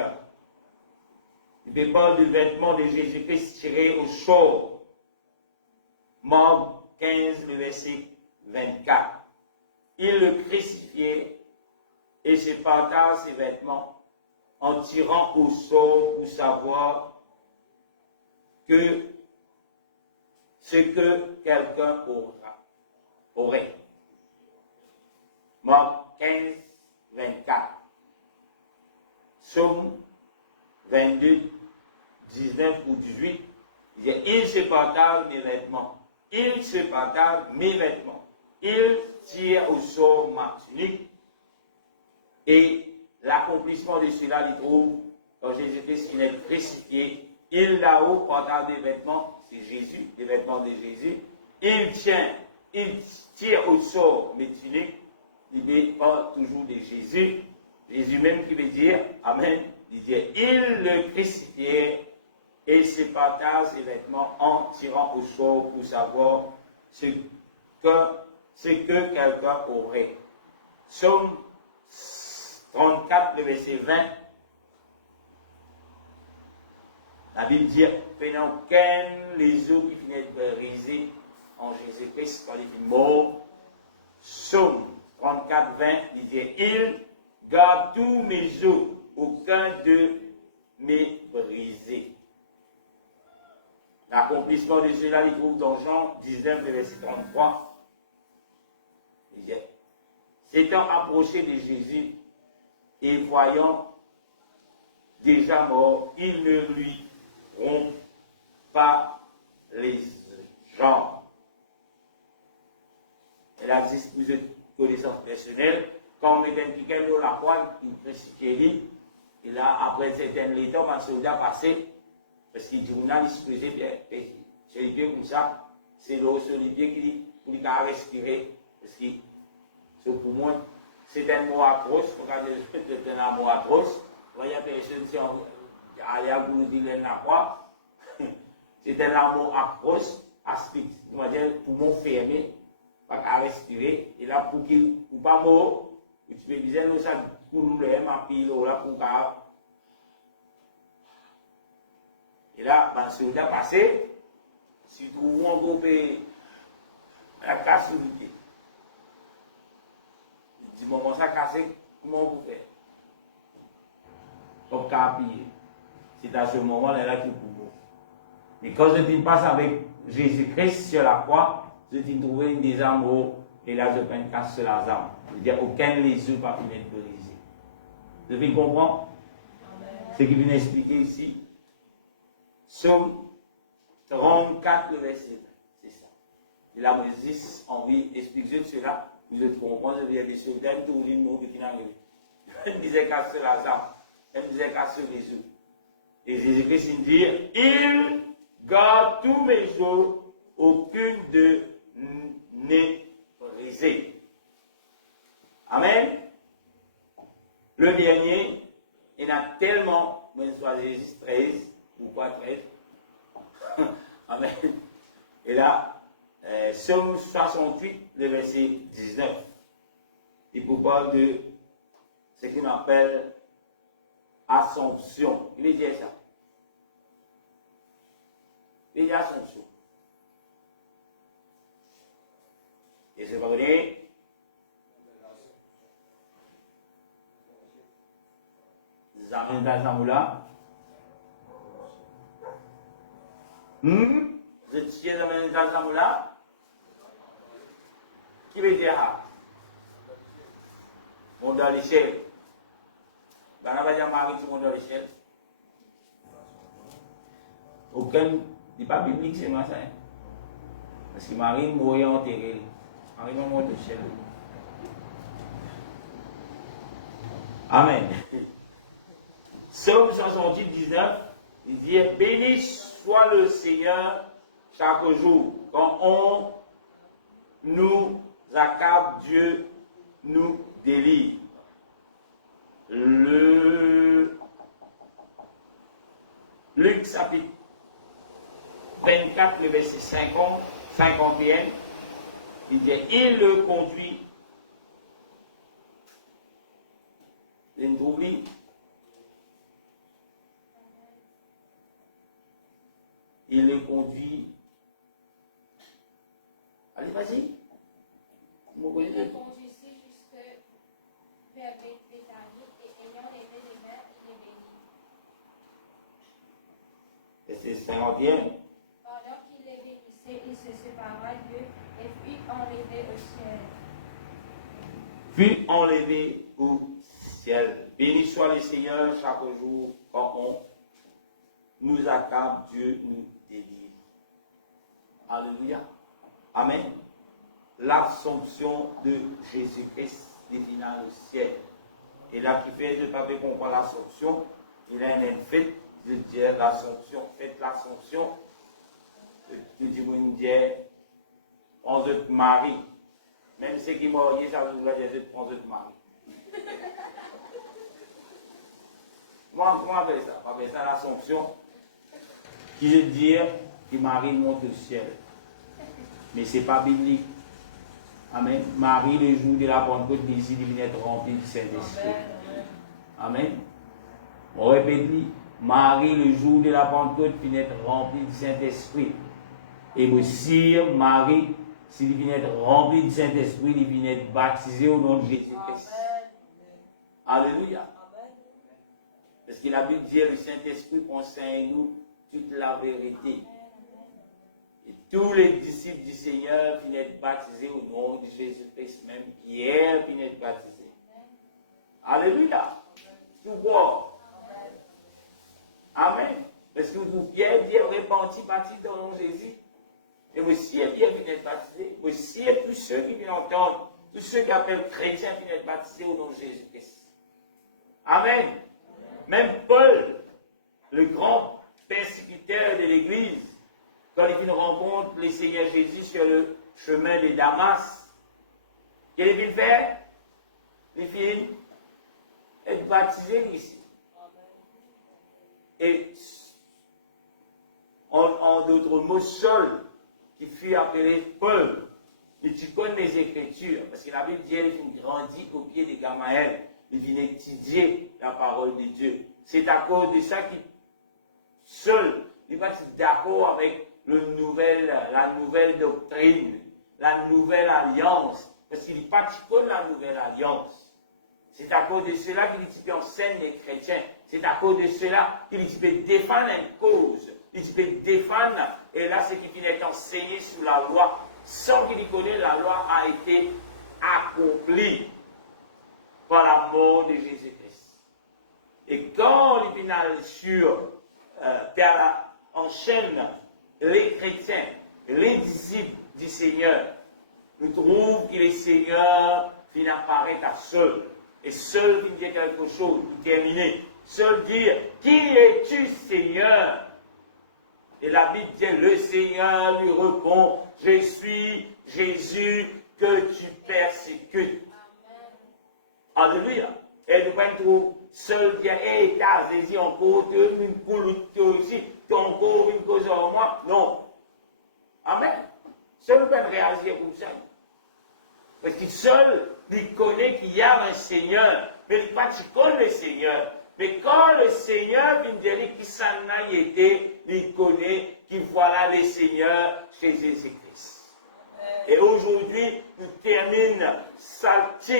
Il peut parler du vêtement de Jésus-Christ tiré au sort. Marc 15, le verset 24. Il le crucifiait et se partage ses vêtements en tirant au sort pour savoir que ce que quelqu'un aurait. Marc 15, 24. Psaume 22, 19 ou 18. Il dit, il se partage mes vêtements. Il se partage mes vêtements. Il tire au sort ma tunique. Et l'accomplissement de cela, il trouve quand Jésus-Christ il est crucifié. Il là-haut partage des vêtements, c'est Jésus, des vêtements de Jésus. Il tire au sort mes tuniques. Il parle toujours de Jésus. Jésus même qui veut dire, Amen, il dit, il le crucifiait et se partage ses vêtements en tirant au sort pour savoir ce que quelqu'un aurait. Psaume 34, le verset 20. La Bible dit, pendant aucun les eaux qui venaient de briser en Jésus-Christ quand il est mort. Psaume 34, 20, il dit, il garde tous mes os, aucun d'eux m'est brisé. L'accomplissement de cela, il trouve dans Jean 19, verset 33. Il dit, s'étant approché de Jésus et voyant déjà mort, il ne lui rompt pas les jambes. Elle existe plusieurs connaissances personnelles. Quand on met quelqu'un dans la croix, il crucifie, et là, après un certain temps, un soldat passé, parce qu'il dit, on a disposé bien, c'est les pieds comme ça, c'est l'eau sur les pieds qui pour lui respirer, parce que ce poumon, c'est un mot atroce, regardez, c'est un mot atroce, voyez, personne, si on allait à vous dire la croix, c'est un mot atroce, asphyxie, on va dire, poumon fermé, pas qu'à respirer, et là, pour qu'il ne pas mort, tu peux dire, nous, ça, pour nous, le ma pile, là, pour qu'à. Et là, ben, si on a passé, si vous on coupé la casse du pied, du moment ça cassé, comment vous faites? Comme qu'à appuyer. C'est à ce moment-là qu'il faut. Mais quand je passe avec Jésus-Christ sur la croix, je trouve des amours, et là je prends une casse sur la jambe. C'est-à-dire aucun les yeux pas pu être brisés. Vous devez comprendre? Ce qu'il vient expliquer ici. Psaume 34, le verset. C'est ça. Et là, Moïse, envie d'expliquer cela. Vous êtes comprenez, il y a des soldats qui ont dit le mot qui n'arrive. Elle disait casse sur la jambe. Elle disait casse sur les yeux. Et Jésus-Christ il dit, il garde tous mes jours, aucune de n'est brisée. Amen. Le dernier, il y en a tellement, mais soit Jésus 13, pourquoi 13? Amen. Et là, Psaume 68, le verset 19, il vous parle de ce qu'on appelle Assomption. Il dit ça. Il dit Assomption. Et c'est pas vrai. Zamin Zamoula. Vous êtes chié Zamin Zamoula? Qui veut dire ça? Mon dans l'échelle. Ben, on va dire Marie tout le monde dans l'échelle. Aucun, n'est pas biblique, c'est moi ça. Parce que Marie mourait enterrée. Marie m'a monté l'échelle. Amen. Psaume 68, 19, il dit, béni soit le Seigneur chaque jour. Quand on nous accable, Dieu nous délivre. Luc chapitre 24, le verset 50, 51, il dit, il le conduit. Il trouve. Il le conduit. Allez, vas-y. Il le conduisit jusque vers Béthanie et ayant levé les mains, il les bénit. Et c'est 51. Pendant qu'il les bénissait, il se sépara d'eux et fut enlevé au ciel. Fut enlevé au ciel. Béni soit le Seigneur chaque jour quand on nous accable, Dieu nous délivre. Alléluia. Amen. L'Assomption de Jésus-Christ divina au ciel. Et là, qui fait de papier comprendre l'Assomption, il a un fait de dire l'Assomption. Faites l'Assomption. Tu dis, vous dire, on se marie. Même ceux qui morient, ça veut dire on se marie. Moi, on appelle ça. On appelle ça l'Assomption. Qui veut dire que Marie monte au ciel. Mais ce n'est pas biblique. Amen. Marie, le jour de la Pentecôte, ici, il venait être rempli du Saint-Esprit. Amen. On répète, Marie, le jour de la Pentecôte, finit être remplie du Saint-Esprit. Et aussi, Marie, s'il vient être rempli du Saint-Esprit, il vient être baptisé au nom de Jésus-Christ. Alléluia. Parce que la Bible dit, le Saint-Esprit enseigne nous toute la vérité. Et tous les disciples du Seigneur viennent être baptisés au nom de Jésus-Christ. Même Pierre vient être baptisé. Alléluia. Tout bon. Amen. Parce que vous, Pierre, repenti, baptisé dans le nom de Jésus. Et aussi, Pierre vient être baptisé. Aussi, tous ceux qui viennent entendre, tous ceux qui appellent chrétiens viennent être baptisés au nom de Jésus-Christ. Amen. Même Paul, le grand persécuteur de l'Église, quand il rencontre le Seigneur Jésus sur le chemin de Damas, qu'est-ce qu'il fait? Il vient être baptisé ici. Et en d'autres mots, Saul, qui fut appelé Paul, et tu connais les Écritures, parce que la Bible dit qu'il grandit au pied de Gamaël, il vient étudier la parole de Dieu. C'est à cause de ça qu'il seul, il va être d'accord avec la nouvelle doctrine, la nouvelle alliance, parce qu'il participe de la nouvelle alliance. C'est à cause de cela qu'il enseigne les chrétiens. C'est à cause de cela qu'il peut défendre une cause. Il peut défendre, et là, c'est qu'il est enseigné sous la loi. Sans qu'il connaisse, la loi a été accomplie par la mort de Jésus-Christ. Et quand il finit sur, enchaîne les chrétiens, les disciples du Seigneur, nous trouvons que le Seigneur finit apparaître à seul. Et seul qui dit quelque chose, terminé. Seul dire, qui es-tu, Seigneur? Et la Bible dit, le Seigneur lui répond, je suis Jésus que tu persécutes. Alléluia. Et nous pouvons trouver seul qui est t'as Jésus encore une coulute aussi, encore une cause en moi. Non. Amen. Seul peut réagir comme ça. Parce que seul, il connaît qu'il y a un Seigneur, mais il pas connaît le Seigneur. Mais quand le Seigneur vient dire qu'il s'en a été, il connaît qu'il voilà le Seigneur chez Jésus-Christ. Et aujourd'hui, nous terminons cette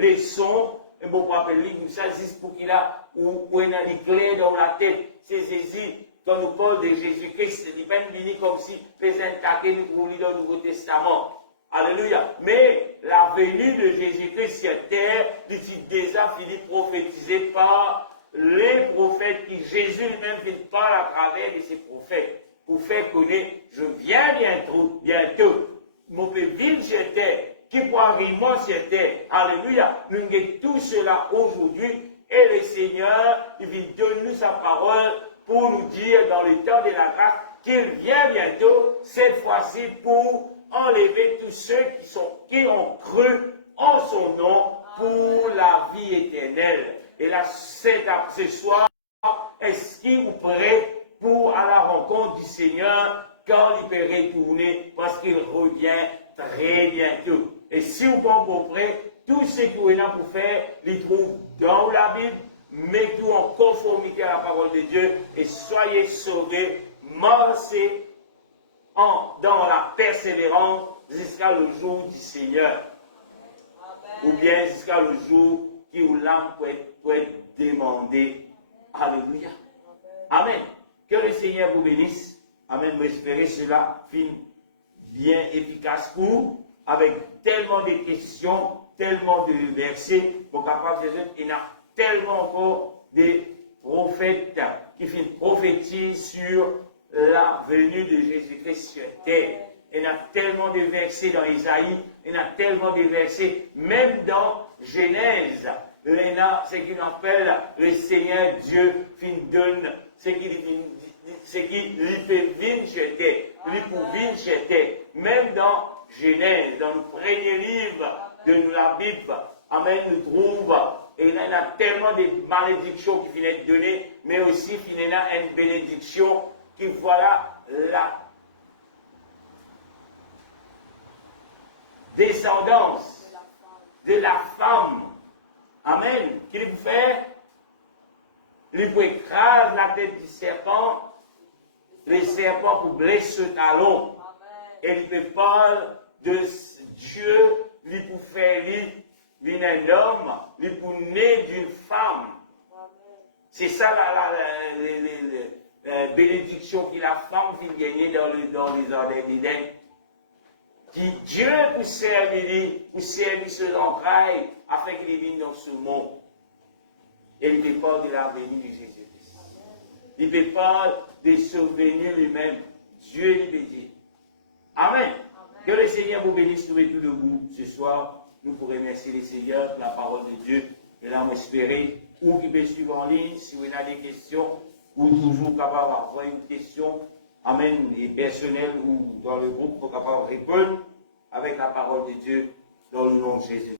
leçon, et mon papa lit comme ça, juste pour qu'il a, ou on a des clés dans la tête, c'est Jésus. Quand nous parlons de Jésus-Christ, il n'est pas venu comme si présentateur nous trouvons dans le Nouveau Testament. Alléluia. Mais la venue de Jésus-Christ sur terre, est déjà fini prophétisé par les prophètes qui Jésus lui-même vient parler à travers de ces prophètes. Pour faire connaître, je viens bientôt. Mon peuple vit sur terre, qui pourra arriver sur terre. Alléluia. Nous avons tout cela aujourd'hui. Et le Seigneur, il vient donner nous sa parole pour nous dire dans le temps de la grâce qu'il vient bientôt, cette fois-ci pour enlever tous ceux qui ont cru en son nom pour la vie éternelle. Et là, ce soir, est-ce qu'il vous prêt pour à la rencontre du Seigneur quand il peut retourner parce qu'il revient très bientôt. Et si vous êtes prêt, tout ce que vous avez pour faire, les trouve dans la Bible, mettez-vous en conformité à la parole de Dieu et soyez sauvés, marchez dans la persévérance jusqu'à le jour du Seigneur. Amen. Ou bien jusqu'à le jour où l'âme peut être demandée. Alléluia. Amen. Que le Seigneur vous bénisse. Amen. J'espère cela bien efficace pour vous, avec tellement de questions, tellement de versets, pour capable de dire, il y a tellement encore de prophètes qui prophétisent sur la venue de Jésus-Christ sur terre. Il y a tellement de versets dans Isaïe, il y a tellement de versets, même dans Genèse. Il y a ce qu'il appelle le Seigneur Dieu, donne ce qu'il peut venir sur terre, lui pour venir sur terre. Même dans Genèse, dans le premier livre de la Bible, Amen, nous trouvons, et il y a tellement de malédictions qui viennent être données, mais aussi il y a une bénédiction qui voilà la descendance de la femme. Amen. Qu'il vous fait il peut écraser la tête du serpent, le serpent pour blesser le talon. Et il peut parler de Dieu, il peut faire lui un homme, il peut naître d'une femme. C'est ça la bénédiction que la femme qui gagne dans les ordres d'Éden. Qui Dieu pour servir ce entrailles afin qu'il vienne dans ce monde. Et il peut parler de la venue de Jésus-Christ. Il peut parler de souvenir lui-même. Dieu lui bénit. Amen. Que le Seigneur vous bénisse tous et tout debout ce soir. Nous pourrons remercier le Seigneur pour la parole de Dieu. Et là, m'espérer, ou qui peut suivre en ligne, si vous avez des questions, ou toujours capable d'avoir une question, amen, et personnelle, ou dans le groupe, pour capable de répondre avec la parole de Dieu dans le nom de Jésus.